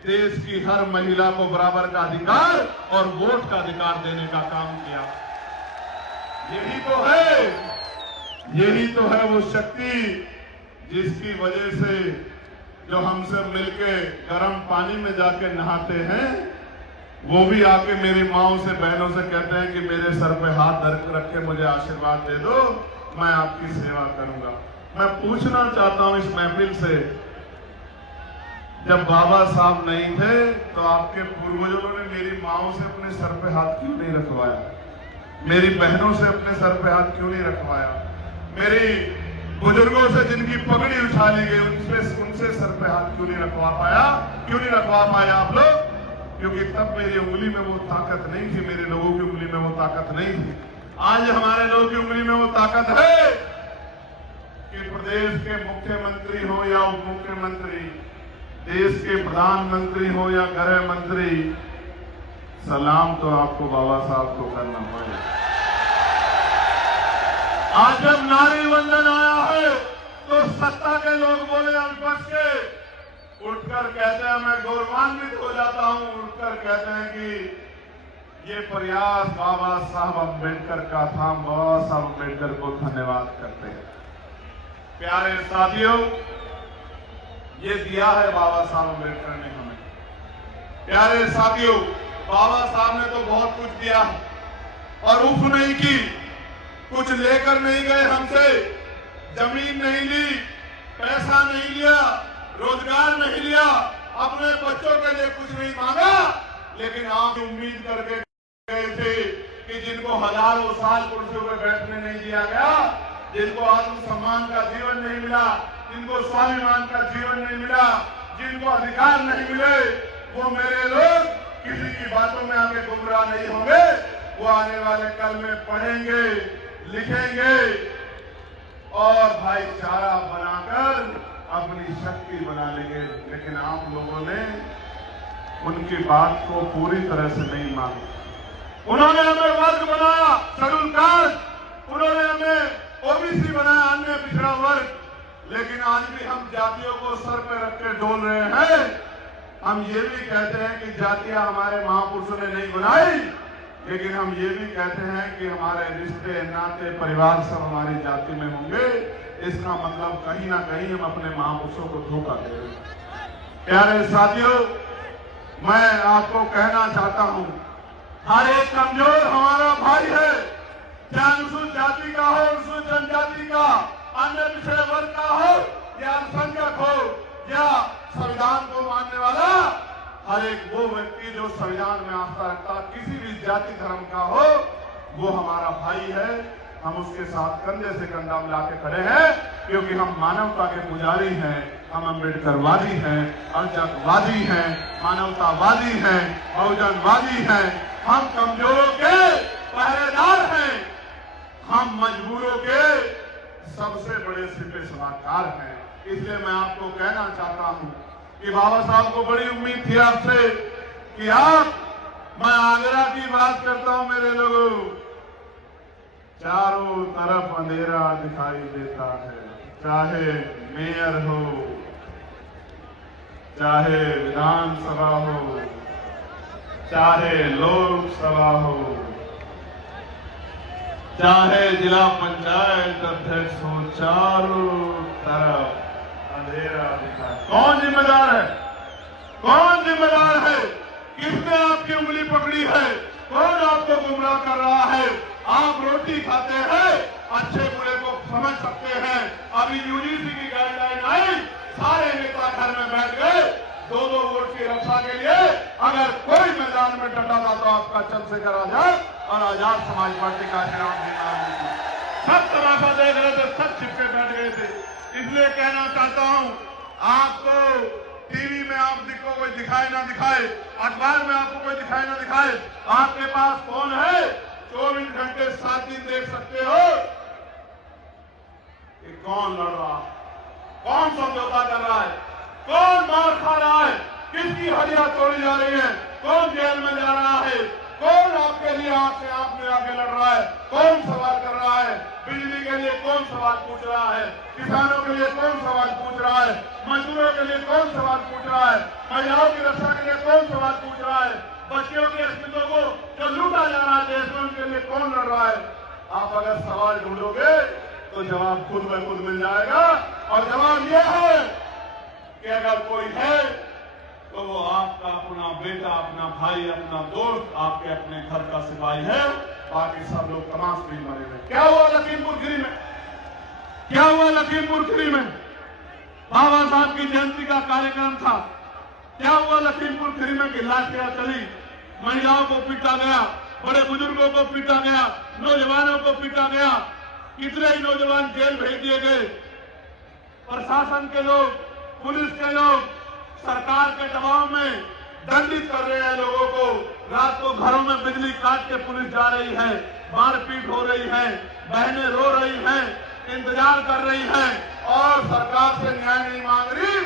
देश की हर महिला को बराबर का अधिकार और वोट का अधिकार देने का काम किया। यही तो है वो शक्ति जिसकी वजह से जो हमसे मिलके गर्म पानी में जाके नहाते हैं, वो भी आके मेरी माओं से, बहनों से कहते हैं कि मेरे सर पे हाथ रख के मुझे आशीर्वाद दे दो, मैं आपकी सेवा करूंगा। मैं पूछना चाहता हूं इस महफिल से, जब बाबा साहब नहीं थे तो आपके पूर्वजों ने मेरी माओं से अपने सर पे हाथ क्यों नहीं रखवाया? मेरी बहनों से अपने सर पे हाथ क्यों नहीं रखवाया? मेरी बुजुर्गों से जिनकी पगड़ी उछाली गई उनसे सर पे हाथ क्यों नहीं रखवा पाया? क्यों नहीं रखवा पाया आप लोग? क्योंकि तब मेरी उंगली में वो ताकत नहीं थी, मेरे लोगों की उंगली में वो ताकत नहीं थी। आज हमारे लोगों की उंगली में वो ताकत है कि प्रदेश के मुख्यमंत्री हो या उप मुख्यमंत्री, देश के प्रधानमंत्री हो या गृह मंत्री, सलाम तो आपको बाबा साहब को करना पड़ेगा। आज जब नारी वंदन आया है तो सत्ता के लोग बोले, विपक्ष के उठकर कहते हैं, मैं गौरवान्वित हो जाता हूं, उठकर कहते हैं कि ये प्रयास बाबा साहब अम्बेडकर का था, बाबा साहब अम्बेडकर को धन्यवाद करते हैं। प्यारे साथियों, ये दिया है बाबा साहब अम्बेडकर ने हमें। प्यारे साथियों, बाबा साहब ने तो बहुत कुछ दिया और उफ नहीं की, कुछ लेकर नहीं गए हमसे, जमीन नहीं ली, पैसा नहीं लिया, रोजगार नहीं लिया, अपने बच्चों के लिए कुछ नहीं मांगा, लेकिन आप उम्मीद करके गए थे कि जिनको हजारों साल कुर्सियों पर बैठने नहीं दिया गया, जिनको आत्मसम्मान का जीवन नहीं मिला, जिनको स्वाभिमान का जीवन नहीं मिला, जिनको अधिकार नहीं मिले, वो मेरे लोग किसी की बातों में आके गुमराह नहीं होंगे। वो आने वाले कल में पढ़ेंगे, लिखेंगे और भाईचारा बनाकर अपनी शक्ति बना लेंगे। लेकिन आप लोगों ने उनकी बात को पूरी तरह से नहीं माना। उन्होंने हमें वर्ग बनाया, शेड्यूल कास्ट, उन्होंने हमें ओबीसी बनाया, अन्य पिछड़ा वर्ग, लेकिन आज भी हम जातियों को सर पे रख के डोल रहे हैं। हम ये भी कहते हैं कि जातियां हमारे महापुरुषों ने नहीं बनाई, लेकिन हम ये भी कहते हैं कि हमारे रिश्ते, नाते, परिवार सब हमारी जाति में होंगे। इसका मतलब कहीं ना कहीं हम अपने महापुरुषों को धोखा दे रहे हैं। प्यारे साथियों, मैं आपको कहना चाहता हूं, हर एक कमजोर हमारा भाई है, चाहे अनुसूचित जाति का हो, अनुसूचित जनजाति का, अन्य पिछड़े वर्ग का हो या अल्पसंख्यक हो या संविधान को मानने वाला, हर एक वो व्यक्ति जो संविधान में आस्था रखता, किसी भी जाति धर्म का हो, वो हमारा भाई है। हम उसके साथ कंधे से कंधा मिला के खड़े हैं, क्योंकि हम मानवता के पुजारी हैं, हम अम्बेडकरवादी हैं, अल्पजातिवादी हैं, मानवतावादी हैं, बहुजनवादी हैं। हम कमजोरों के पहरेदार हैं, हम मजबूरों के सबसे बड़े सिपह सलाहकार हैं। इसलिए मैं आपको कहना चाहता हूं कि बाबा साहब को बड़ी उम्मीद थी आपसे कि आप, मैं आगरा की बात करता हूं मेरे लोगों, चारों तरफ अंधेरा दिखाई देता है, चाहे मेयर हो, चाहे विधानसभा हो, चाहे लोकसभा हो, चाहे जिला पंचायत अध्यक्ष हो, चारों तरफ अंधेरा दिखाई। कौन जिम्मेदार है? कौन जिम्मेदार है? किसने आपकी उंगली पकड़ी है? कौन आपको गुमराह कर रहा है? आप रोटी खाते हैं, अच्छे बुरे को समझ सकते हैं। अभी यूजीसी की गाइडलाइन आई सारे नेता घर में बैठ गए 2-2 वोट की रक्षा के लिए। अगर कोई मैदान में डटा था तो आपका चंद्रशेखर आजाद और आजाद समाज पार्टी का श्रीराम जी सब तमाशा देख रहे थे, सब छिपके बैठ गए थे। इसलिए कहना चाहता हूं, आपको टीवी में आप को कोई दिखाए ना दिखाए, अखबार में आपको कोई दिखाए ना दिखाए, आपके पास फोन है, 24 घंटे 7 दिन देख सकते हो कि कौन लड़ रहा है, कौन समझौता कर रहा है, कौन मार खा रहा है, किसकी हड्डियां तोड़ी जा रही है, कौन जेल में जा रहा है, कौन आपके लिए आपसे आपने आगे लड़ रहा है, कौन सवाल कर रहा है, बिजली के लिए कौन सवाल पूछ रहा है, किसानों के लिए कौन सवाल पूछ रहा है, मजदूरों के लिए कौन सवाल पूछ रहा है, महिलाओं की रक्षा के लिए कौन सवाल पूछ रहा है, बच्चियों के अस्तित्व को जो लूटा जा रहा है देश में उनके लिए कौन लड़ रहा है। आप अगर सवाल ढूंढोगे तो जवाब खुद ब खुद मिल जाएगा। और जवाब यह है कि अगर कोई है तो वो आपका अपना बेटा, अपना भाई, अपना दोस्त, आपके अपने घर का सिपाही है। बाकी सब लोग तमाश नहीं मरे हुए। क्या हुआ लखीमपुर खीरी में? क्या हुआ लखीमपुर खीरी में? बाबा साहब की जयंती का कार्यक्रम था। क्या हुआ लखीमपुर खीरी में कि लाठियां चली, महिलाओं को पीटा गया, बड़े बुजुर्गों को पीटा गया, नौजवानों को पीटा गया, कितने ही नौजवान जेल भेज दिए गए। प्रशासन के लोग, पुलिस के लोग सरकार के दबाव में दंडित कर रहे हैं लोगों को। रात को घरों में बिजली काट के पुलिस जा रही है, मारपीट हो रही है, बहनें रो रही हैं, इंतजार कर रही हैं और सरकार से न्याय नहीं मांग रही।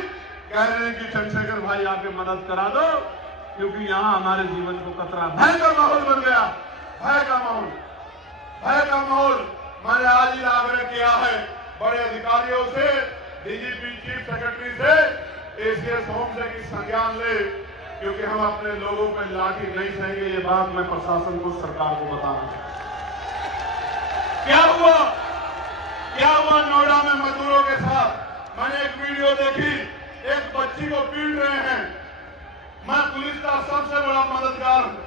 कह रहे हैं कि चंद्रशेखर भाई आके मदद करा दो क्योंकि यहाँ हमारे जीवन को खतरा। भय का माहौल बन गया, भय का माहौल, भय का माहौल। मैंने आज ही आग्रह किया है बड़े अधिकारियों से, डीजीपी, चीफ सेक्रेटरी से, एसीएस होम से कि संज्ञान ले, क्योंकि हम अपने लोगों पर लाठी नहीं सहेंगे। ये बात मैं प्रशासन को, सरकार को बताना चाहता हूं। क्या हुआ? क्या हुआ नोएडा में मजदूरों के साथ? मैंने एक वीडियो देखी, एक बच्ची को पीट रहे हैं। मैं पुलिस का सबसे बड़ा मददगार हूं,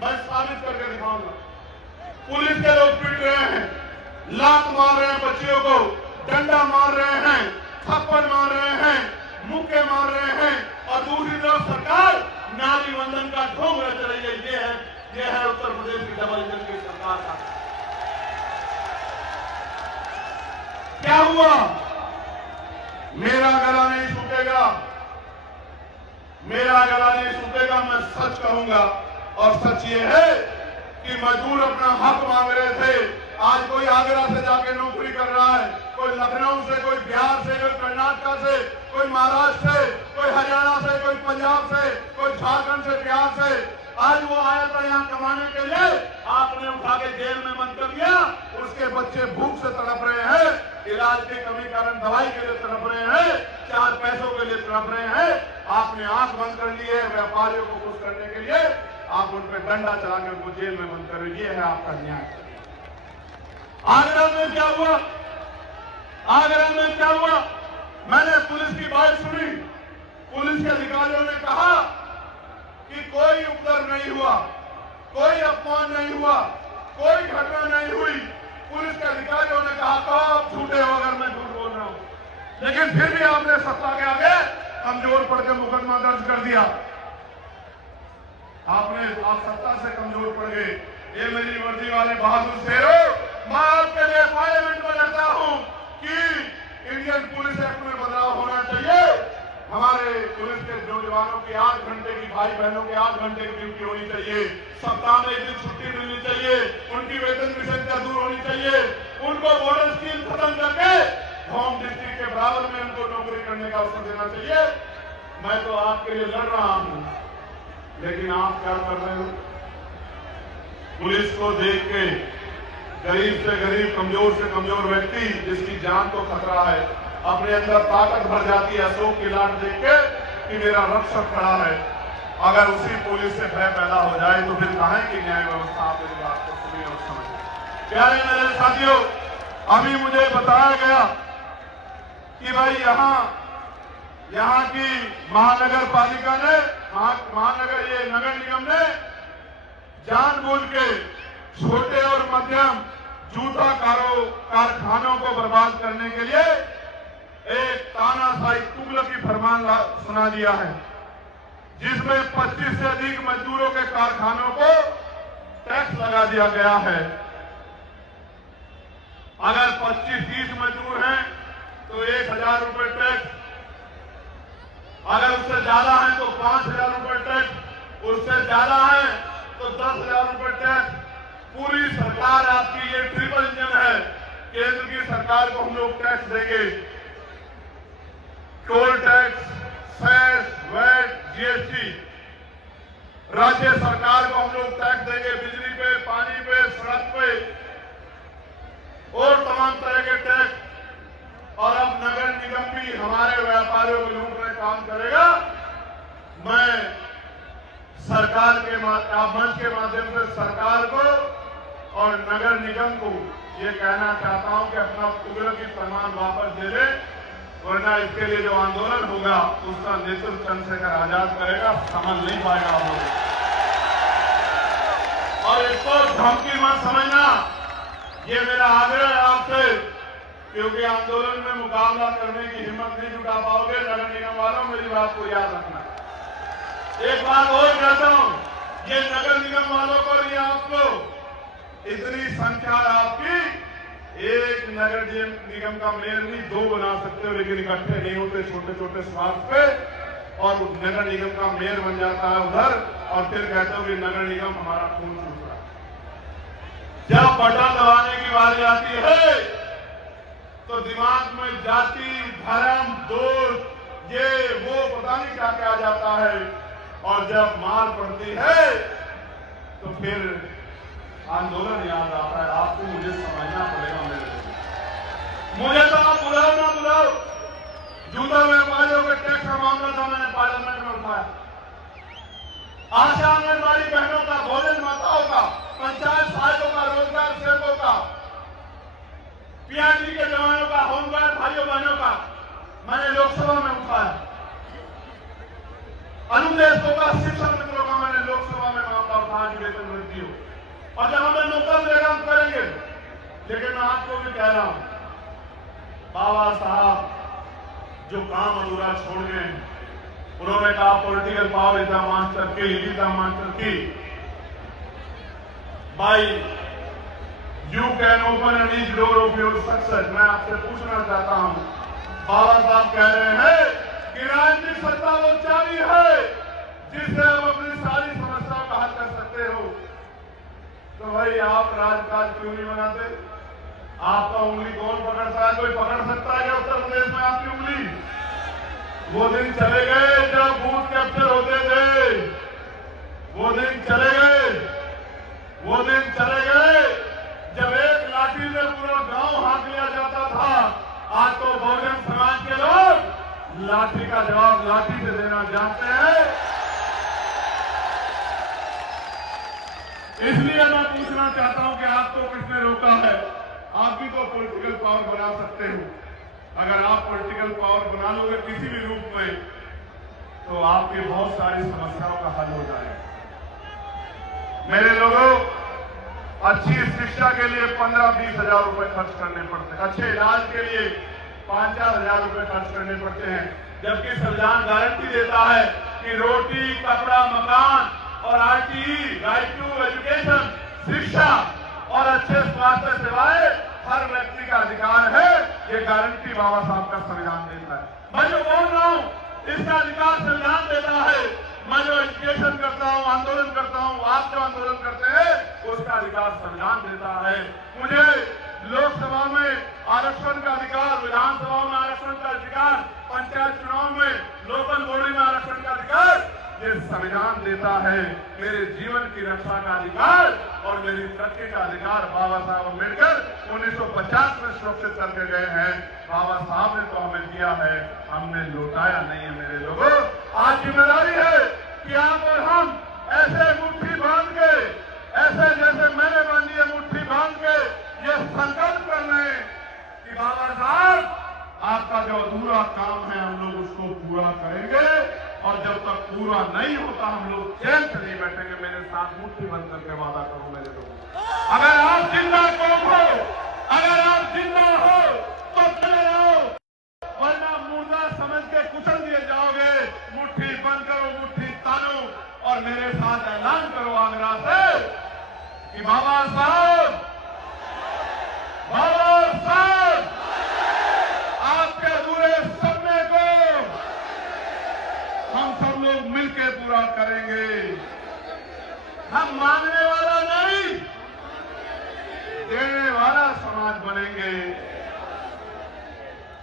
मैं साबित करके दिखाऊंगा। पुलिस के लोग पीट रहे हैं, लात मार रहे हैं बच्चियों को, डंडा मार रहे हैं, थप्पड़ मार रहे हैं, मुक्के मार रहे हैं और दूसरी तरफ सरकार नारी वंदन का ढोंग रच रही है। ये है उत्तर प्रदेश की डबल इंजन की सरकार का। क्या हुआ? मेरा गला नहीं सूखेगा, मेरा गला नहीं सूखेगा। मैं सच कहूंगा और सच ये है कि मजदूर अपना हक मांग रहे थे। आज कोई आगरा से जाके नौकरी कर रहा है, कोई लखनऊ से, कोई बिहार से, कोई कर्नाटक से, कोई महाराष्ट्र से, कोई हरियाणा से, कोई पंजाब से, कोई झारखंड से, बिहार से। आज वो आया था यहाँ कमाने के लिए, आपने उठा के जेल में बंद कर दिया। उसके बच्चे भूख से तड़प रहे हैं, इलाज की कमी कारण दवाई के लिए तड़प रहे हैं, 4 पैसों के लिए तड़प रहे हैं। आपने आंख बंद कर ली है व्यापारियों को खुश करने के लिए, आप उन पर डंडा चला के उनको जेल में बंद कर रहे। ये है आपका न्याय। आगरा में क्या हुआ? आगरा में क्या हुआ? मैंने पुलिस की बात सुनी। पुलिस के अधिकारियों ने कहा कि कोई उपद्रव नहीं हुआ, कोई अपमान नहीं हुआ, कोई घटना नहीं हुई। पुलिस के अधिकारियों ने कहा तो आप झूठे हो अगर मैं झूठ बोल रहा हूं। लेकिन फिर भी आपने सत्ता के आगे कमजोर पड़ के मुकदमा दर्ज कर दिया। आप सत्ता से कमजोर पड़ गए। ये मेरी वर्दी वाले बहादुर शेरों, मैं आपके लिए पार्लियामेंट में लड़ता हूं कि इंडियन पुलिस एक्ट में बदलाव होना चाहिए। हमारे पुलिस के नौजवानों की 8 घंटे की, भाई बहनों की 8 घंटे की ड्यूटी होनी चाहिए। सप्ताह में 1 दिन छुट्टी मिलनी चाहिए। उनकी वेतन विषयता दूर होनी चाहिए। उनको बॉर्डर स्कीम खत्म करके होम डिस्ट्रिक्ट के बराबर में उनको नौकरी करने का अवसर देना चाहिए। मैं तो आपके लिए लड़ रहा हूं, लेकिन आप क्या कर रहे हो? पुलिस को देख के गरीब से गरीब, कमजोर से कमजोर व्यक्ति जिसकी जान को खतरा है, अपने अंदर ताकत भर जाती है अशोक की लाट देख के कि मेरा रक्षक खड़ा है। अगर उसी पुलिस से भय पैदा हो जाए तो फिर कहां की न्याय व्यवस्था? आप मेरी बात को सुनिए और समझिए। प्यारे मेरे साथियों, अभी मुझे बताया गया कि भाई यहाँ की महानगर पालिका ने, महानगर ये नगर निगम ने जानबूझ के छोटे और मध्यम जूता कारखानों को बर्बाद करने के लिए एक तानाशाही तुगलक फरमान सुना दिया है, जिसमें 25 से अधिक मजदूरों के कारखानों को टैक्स लगा दिया गया है। अगर 25-30 मजदूर हैं तो 1,000 रुपए टैक्स, अगर उससे ज्यादा है तो 5,000 रुपए टैक्स, उससे ज्यादा है तो 10,000 रुपए टैक्स। पूरी सरकार आपकी ये ट्रिपल इंजन है। केंद्र की सरकार को हम लोग टैक्स देंगे, toll tax, cess, VAT, GST. राज्य सरकार को हम लोग टैक्स देंगे बिजली पे, पानी पे, सड़क पे और तमाम तरह के टैक्स। और अब नगर निगम भी हमारे व्यापारियों को लूटने काम करेगा। मैं सरकार के मंच के माध्यम से सरकार को और नगर निगम को ये कहना चाहता हूं कि अपना कुदरती सम्मान वापस दे दे, वरना इसके लिए जो आंदोलन होगा उसका नेतृत्व चंद्रशेखर आजाद करेगा, समझ नहीं पाएगा आप लोग। और इसको धमकी मत समझना, ये मेरा आग्रह है आपसे, क्योंकि आंदोलन में मुकाबला करने की हिम्मत नहीं जुटा पाओगे। नगर निगम वालों, मेरी बात को याद रखना। एक बात और कहता हूं, ये नगर निगम वालों को, ये आपको इतनी संख्या आपकी, एक नगर निगम का मेयर नहीं 2 बना सकते हो, लेकिन इकट्ठे नहीं होते छोटे छोटे स्वार्थ पे, और नगर निगम का मेयर बन जाता है उधर, और फिर कहते हो कि नगर निगम हमारा खून चूस रहा है। जब बटन दबाने की बारी आती है तो दिमाग में जाति, धर्म, दोस्त, ये वो पता नहीं क्या क्या आ जाता है, और जब मार पड़ती है तो फिर आंदोलन याद आता है। आपको मुझे समझना पड़ेगा। मुझे तो आप बुलाओ ना बुलाओ, जूता व्यापारियों के टैक्स का मामला था, मैंने पार्लियामेंट में उठाया। आशा आंगनबाड़ी बहनों का, भोजन माताओं का, पंचायत सहायकों का, रोजगार सेवकों का, पीआरडी के जवानों का, होमगार्ड भाइयों बहनों का मैंने लोकसभा में उठाया। अनुदेशकों का, शिक्षक मित्रों का मैंने लोकसभा में मामला उठाया कि वेतन वृद्धि हो, और जब हमें मौका मिलेगा हम करेंगे। लेकिन मैं आपको भी कह रहा हूं, बाबा साहब जो काम अधूरा छोड़ गए, उन्होंने कहा political power is the master key, is the master key. By you can open an each door of your success. मैं आपसे पूछना चाहता हूं, बाबा साहब कह रहे हैं कि राजनीतिक सत्ता वो चाबी है जिससे आप अपनी सारी समस्याओं का हल कर सकते हो। तो भाई आप राजकाज क्यों नहीं बनाते? आपका उंगली कौन पकड़ता है? कोई पकड़ सकता है क्या उत्तर प्रदेश में आपकी उंगली? वो दिन चले गए जब बूथ कैप्चर होते थे, वो दिन चले गए, वो दिन चले गए जब एक लाठी से पूरा गांव हाँक लिया जाता था। आज तो बहुजन समाज के लोग लाठी का जवाब लाठी से देना जानते हैं। इसलिए मैं पूछना चाहता हूं कि आपको किसने रोका है? आप भी तो पॉलिटिकल पावर बना सकते हो। अगर आप पॉलिटिकल पावर बना लोगे किसी भी रूप में, तो आपकी बहुत सारी समस्याओं का हल हो जाएगा। मेरे लोगों, अच्छी शिक्षा के लिए 15-20 हजार रुपए खर्च करने पड़ते हैं, अच्छे इलाज के लिए 5-4 हजार रुपए खर्च करने पड़ते हैं, जबकि संविधान गारंटी देता है कि रोटी, कपड़ा, मकान और आरटीई, राइट टू एजुकेशन, शिक्षा और अच्छे स्वास्थ्य सेवाएं हर व्यक्ति का अधिकार है। ये गारंटी बाबा साहब का संविधान देता है। मैं जो बोल रहा हूं इसका अधिकार संविधान देता है। मैं जो एजुकेशन करता हूं, आंदोलन करता हूं, आप जो आंदोलन करते हैं, उसका अधिकार संविधान देता है। मुझे लोकसभा में आरक्षण का अधिकार, विधानसभा में आरक्षण का अधिकार, पंचायत चुनाव में, लोकल बॉडी में आरक्षण का अधिकार ये संविधान देता है। मेरे जीवन की रक्षा का अधिकार और मेरी तरक्की का अधिकार बाबा साहब अम्बेडकर 1950 में सुरक्षित करके गए हैं। बाबा साहब ने तो हमें दिया है, हमने लौटाया नहीं है। मेरे लोगों, आज जिम्मेदारी है कि आप और हम ऐसे मुट्ठी बांध के, ऐसे जैसे मैंने बांधी है मुट्ठी बांध के ये संकल्प कर रहे हैं कि बाबा साहब आपका जो अधूरा काम है हम लोग उसको पूरा करेंगे, और जब तक पूरा नहीं होता हम लोग चैन से नहीं बैठेंगे। मेरे साथ मुट्ठी बंद करके वादा करो मेरे लोग, अगर आप जिंदा कौन हो, अगर आप जिंदा हो तो चले आओ, वरना मुर्दा समझ के कुचल दिए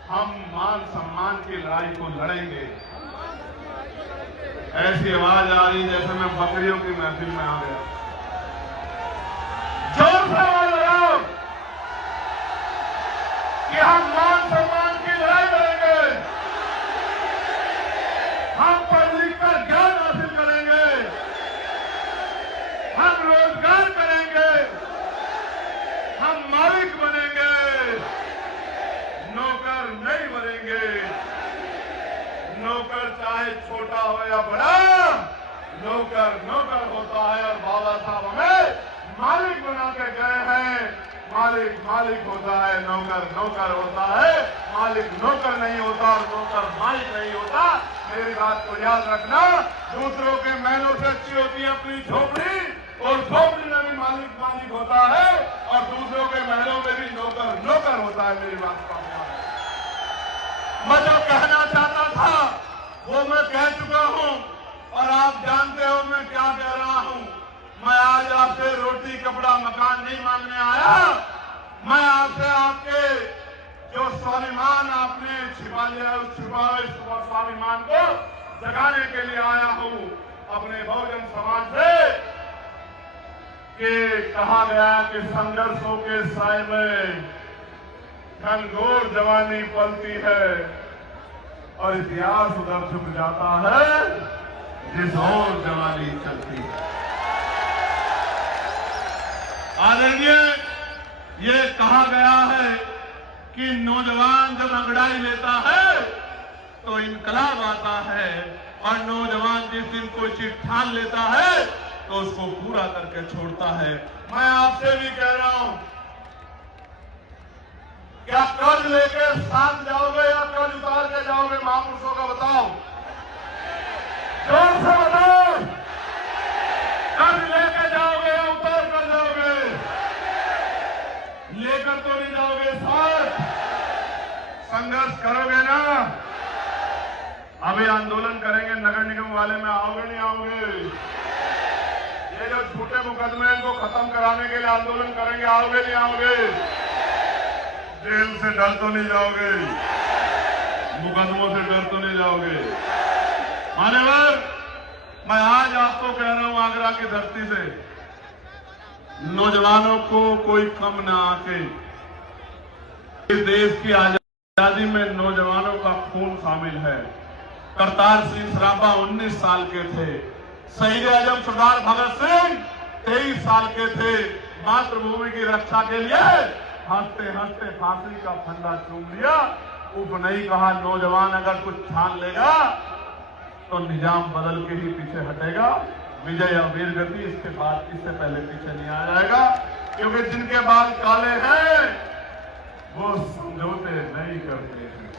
हम मान सम्मान की लड़ाई को लड़ेंगे। ऐसी आवाज आ रही जैसे मैं बकरियों की महफिल में आ गया। जोर से आवाज लगाओ कि हम मान सम्मान की लड़ाई लड़ेंगे। हम पढ़ लिख कर ज्ञान हासिल करेंगे। हम रोजगार करेंगे। हम मालिक बनेंगे, नौकर नहीं बनेंगे। नौकर चाहे छोटा हो या बड़ा, नौकर नौकर होता है। और बाबा साहब हमें मालिक बना के गए हैं। मालिक मालिक होता है, नौकर नौकर होता है। मालिक नौकर नहीं होता और नौकर मालिक नहीं होता। मेरी बात को याद रखना। दूसरों के महलों से अच्छी होती है अपनी झोपड़ी, और झोपड़ी में भी मालिक मालिक होता है और दूसरों के महलों में भी नौकर नौकर होता है। मेरी बात का ध्यान। मैं जो कहना चाहता था वो मैं कह चुका हूं और आप जानते हो मैं क्या कह रहा हूं। मैं आज आपसे रोटी कपड़ा मकान नहीं मांगने आया। मैं आपसे आपके जो स्वाभिमान आपने छिपा लिया है उस छिपाए स्वाभिमान को जगाने के लिए आया हूं अपने बहुजन समाज से। कि कहा गया कि संघर्षों के साए में घनघोर जवानी पलती है और इतिहास उधर झुक जाता है जिस और जवानी चलती है। आदरणीय, ये कहा गया है कि नौजवान जब अंगड़ाई लेता है तो इनकलाब आता है, और नौजवान जिस दिन कोई चीज ठान लेता है तो उसको पूरा करके छोड़ता है। मैं आपसे भी कह रहा हूं, क्या कर्ज लेके साथ जाओगे या कर्ज उतार के जाओगे? महापुरुषों का बताओ, जोर से बताओ। कर्ज लेके जाओगे या उतार कर जाओगे? लेकर तो नहीं जाओगे, साथ संघर्ष करोगे ना? अभी आंदोलन करेंगे नगर निगम वाले में, आओगे नहीं आओगे? ये जो झूठे मुकदमे इनको खत्म कराने के लिए आंदोलन करेंगे, आओगे नहीं आओगे? जेल से डर तो नहीं जाओगे? मुकदमों से डर तो नहीं जाओगे? मान्यवर, मैं आज आपको कह रहा हूं आगरा की धरती से, नौजवानों को कोई कम ना आके, इस देश की आजादी में नौजवानों का खून शामिल है। करतार सिंह सराभा 19 साल के थे। शहीद आजम सरदार भगत सिंह 23 साल के थे। मातृभूमि की रक्षा के लिए हंसते हंसते फांसी का फंदा चूम लिया। उप नहीं कहा, नौजवान अगर कुछ ठान लेगा तो निजाम बदल के ही पीछे हटेगा। विजय और वीर गति इसके बाद, इससे पहले पीछे नहीं आ जाएगा। क्योंकि जिनके बाल काले हैं वो समझौते नहीं करते हैं।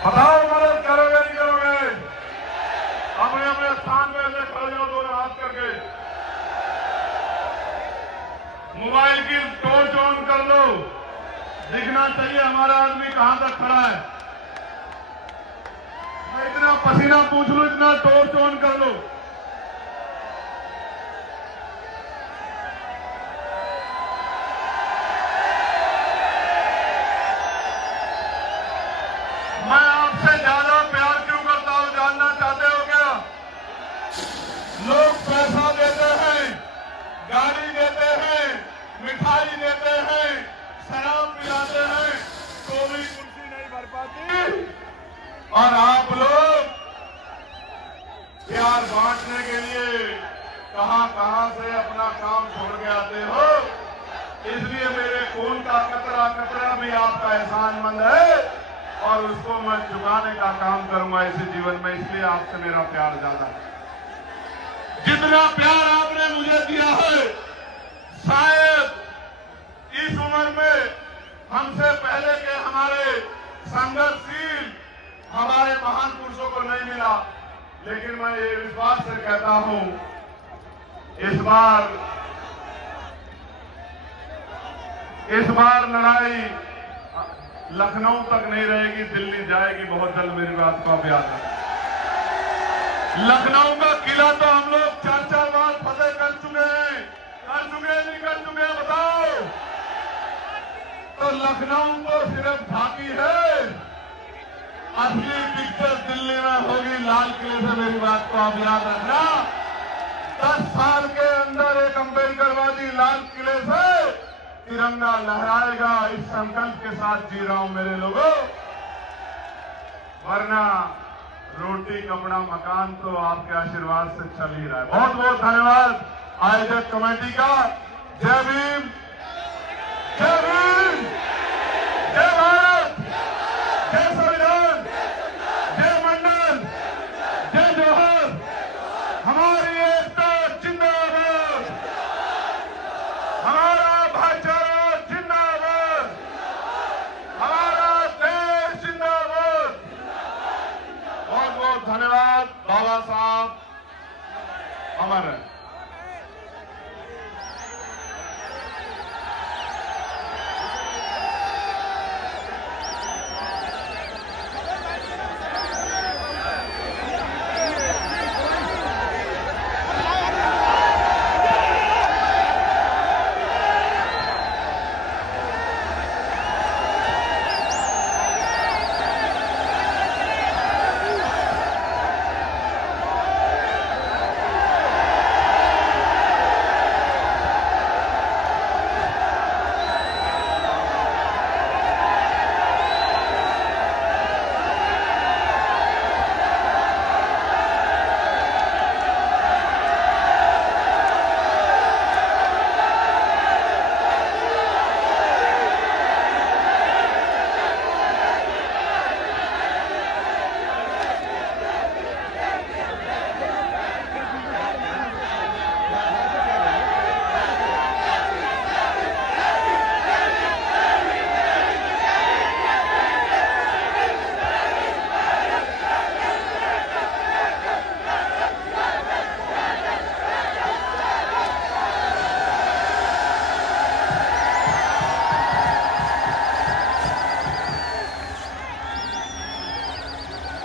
बताओ, मदद करोगे नहीं करोगे? अपने अपने स्थान पे ऐसे खड़े जाओ, दोनों हाथ करके। मोबाइल की टॉर्च ऑन कर लो, दिखना चाहिए हमारा आदमी कहां तक खड़ा है। मैं इतना पसीना पूछ लूं, इतना टॉर्च ऑन कर लो। मैं आपसे ज्यादा प्यार क्यों करता हूं, जानना चाहते हो क्या? लोग पैसा देते हैं, गाड़ी देते हैं, मिठाई देते हैं, शराब पिलाते हैं, तो भी कुर्सी नहीं भर पाती। और आप लोग प्यार बांटने के लिए कहां से अपना काम छोड़ के आते हो। इसलिए मेरे खून का कतरा कतरा भी आपका एहसानमंद है और उसको मैं चुकाने का काम करूंगा इसी जीवन में। इसलिए आपसे मेरा प्यार ज्यादा है। जितना प्यार आपने मुझे दिया है, शायद इस उम्र में हमसे पहले के हमारे संघर्षशील हमारे महान पुरुषों को नहीं मिला। लेकिन मैं ये विश्वास से कहता हूं, इस बार लड़ाई लखनऊ तक नहीं रहेगी, दिल्ली जाएगी बहुत जल्द। मेरी बात को आप याद रखें। लखनऊ का किला तो हम लोग 4-4 बार फतेह कर चुके हैं। नहीं कर चुके, बताओ। तो लखनऊ को सिर्फ झांकी है, असली पिक्चर दिल्ली में होगी लाल किले से। मेरी बात को आप याद रखना। 10 साल के अंदर एक अम्बेडकरवादी लाल किले से तिरंगा लहराएगा। इस संकल्प के साथ जी रहा हूं मेरे लोगों, वरना रोटी कपड़ा मकान तो आपके आशीर्वाद से चल ही रहा है। बहुत बहुत धन्यवाद आयोजक कमेटी का। जय भीम, जय भीम, जय भारत, जय संविधान, जय मंडल, जय जोहर। हमारी एकता जिंदाबाद, हमारा भाईचारा जिंदाबाद, हमारा देश जिंदाबाद। बहुत बहुत धन्यवाद। बाबा साहब अमर है।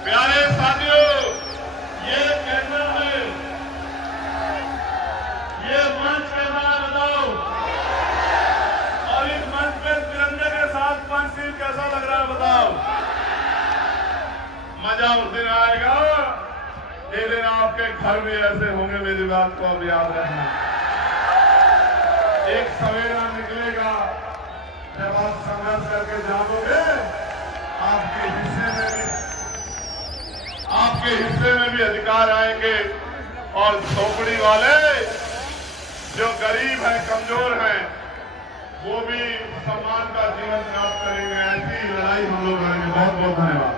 प्यारे साथियों, ये कैसा है, ये मंच कैसा है बताओ। और इस मंच पे तिरंगे के साथ पंचशील कैसा लग रहा है बताओ। मजा उस दिन आएगा जिस दिन आपके घर भी ऐसे होंगे। मेरी बात को अब याद रखना। एक सवेरा निकलेगा जब आप संघर्ष करके जाओगे, आपके हिस्से में भी अधिकार आएंगे। और झोपड़ी वाले जो गरीब हैं, कमजोर हैं, वो भी सम्मान का जीवन प्राप्त करेंगे। ऐसी लड़ाई हम लोग लड़ेंगे। बहुत बहुत धन्यवाद।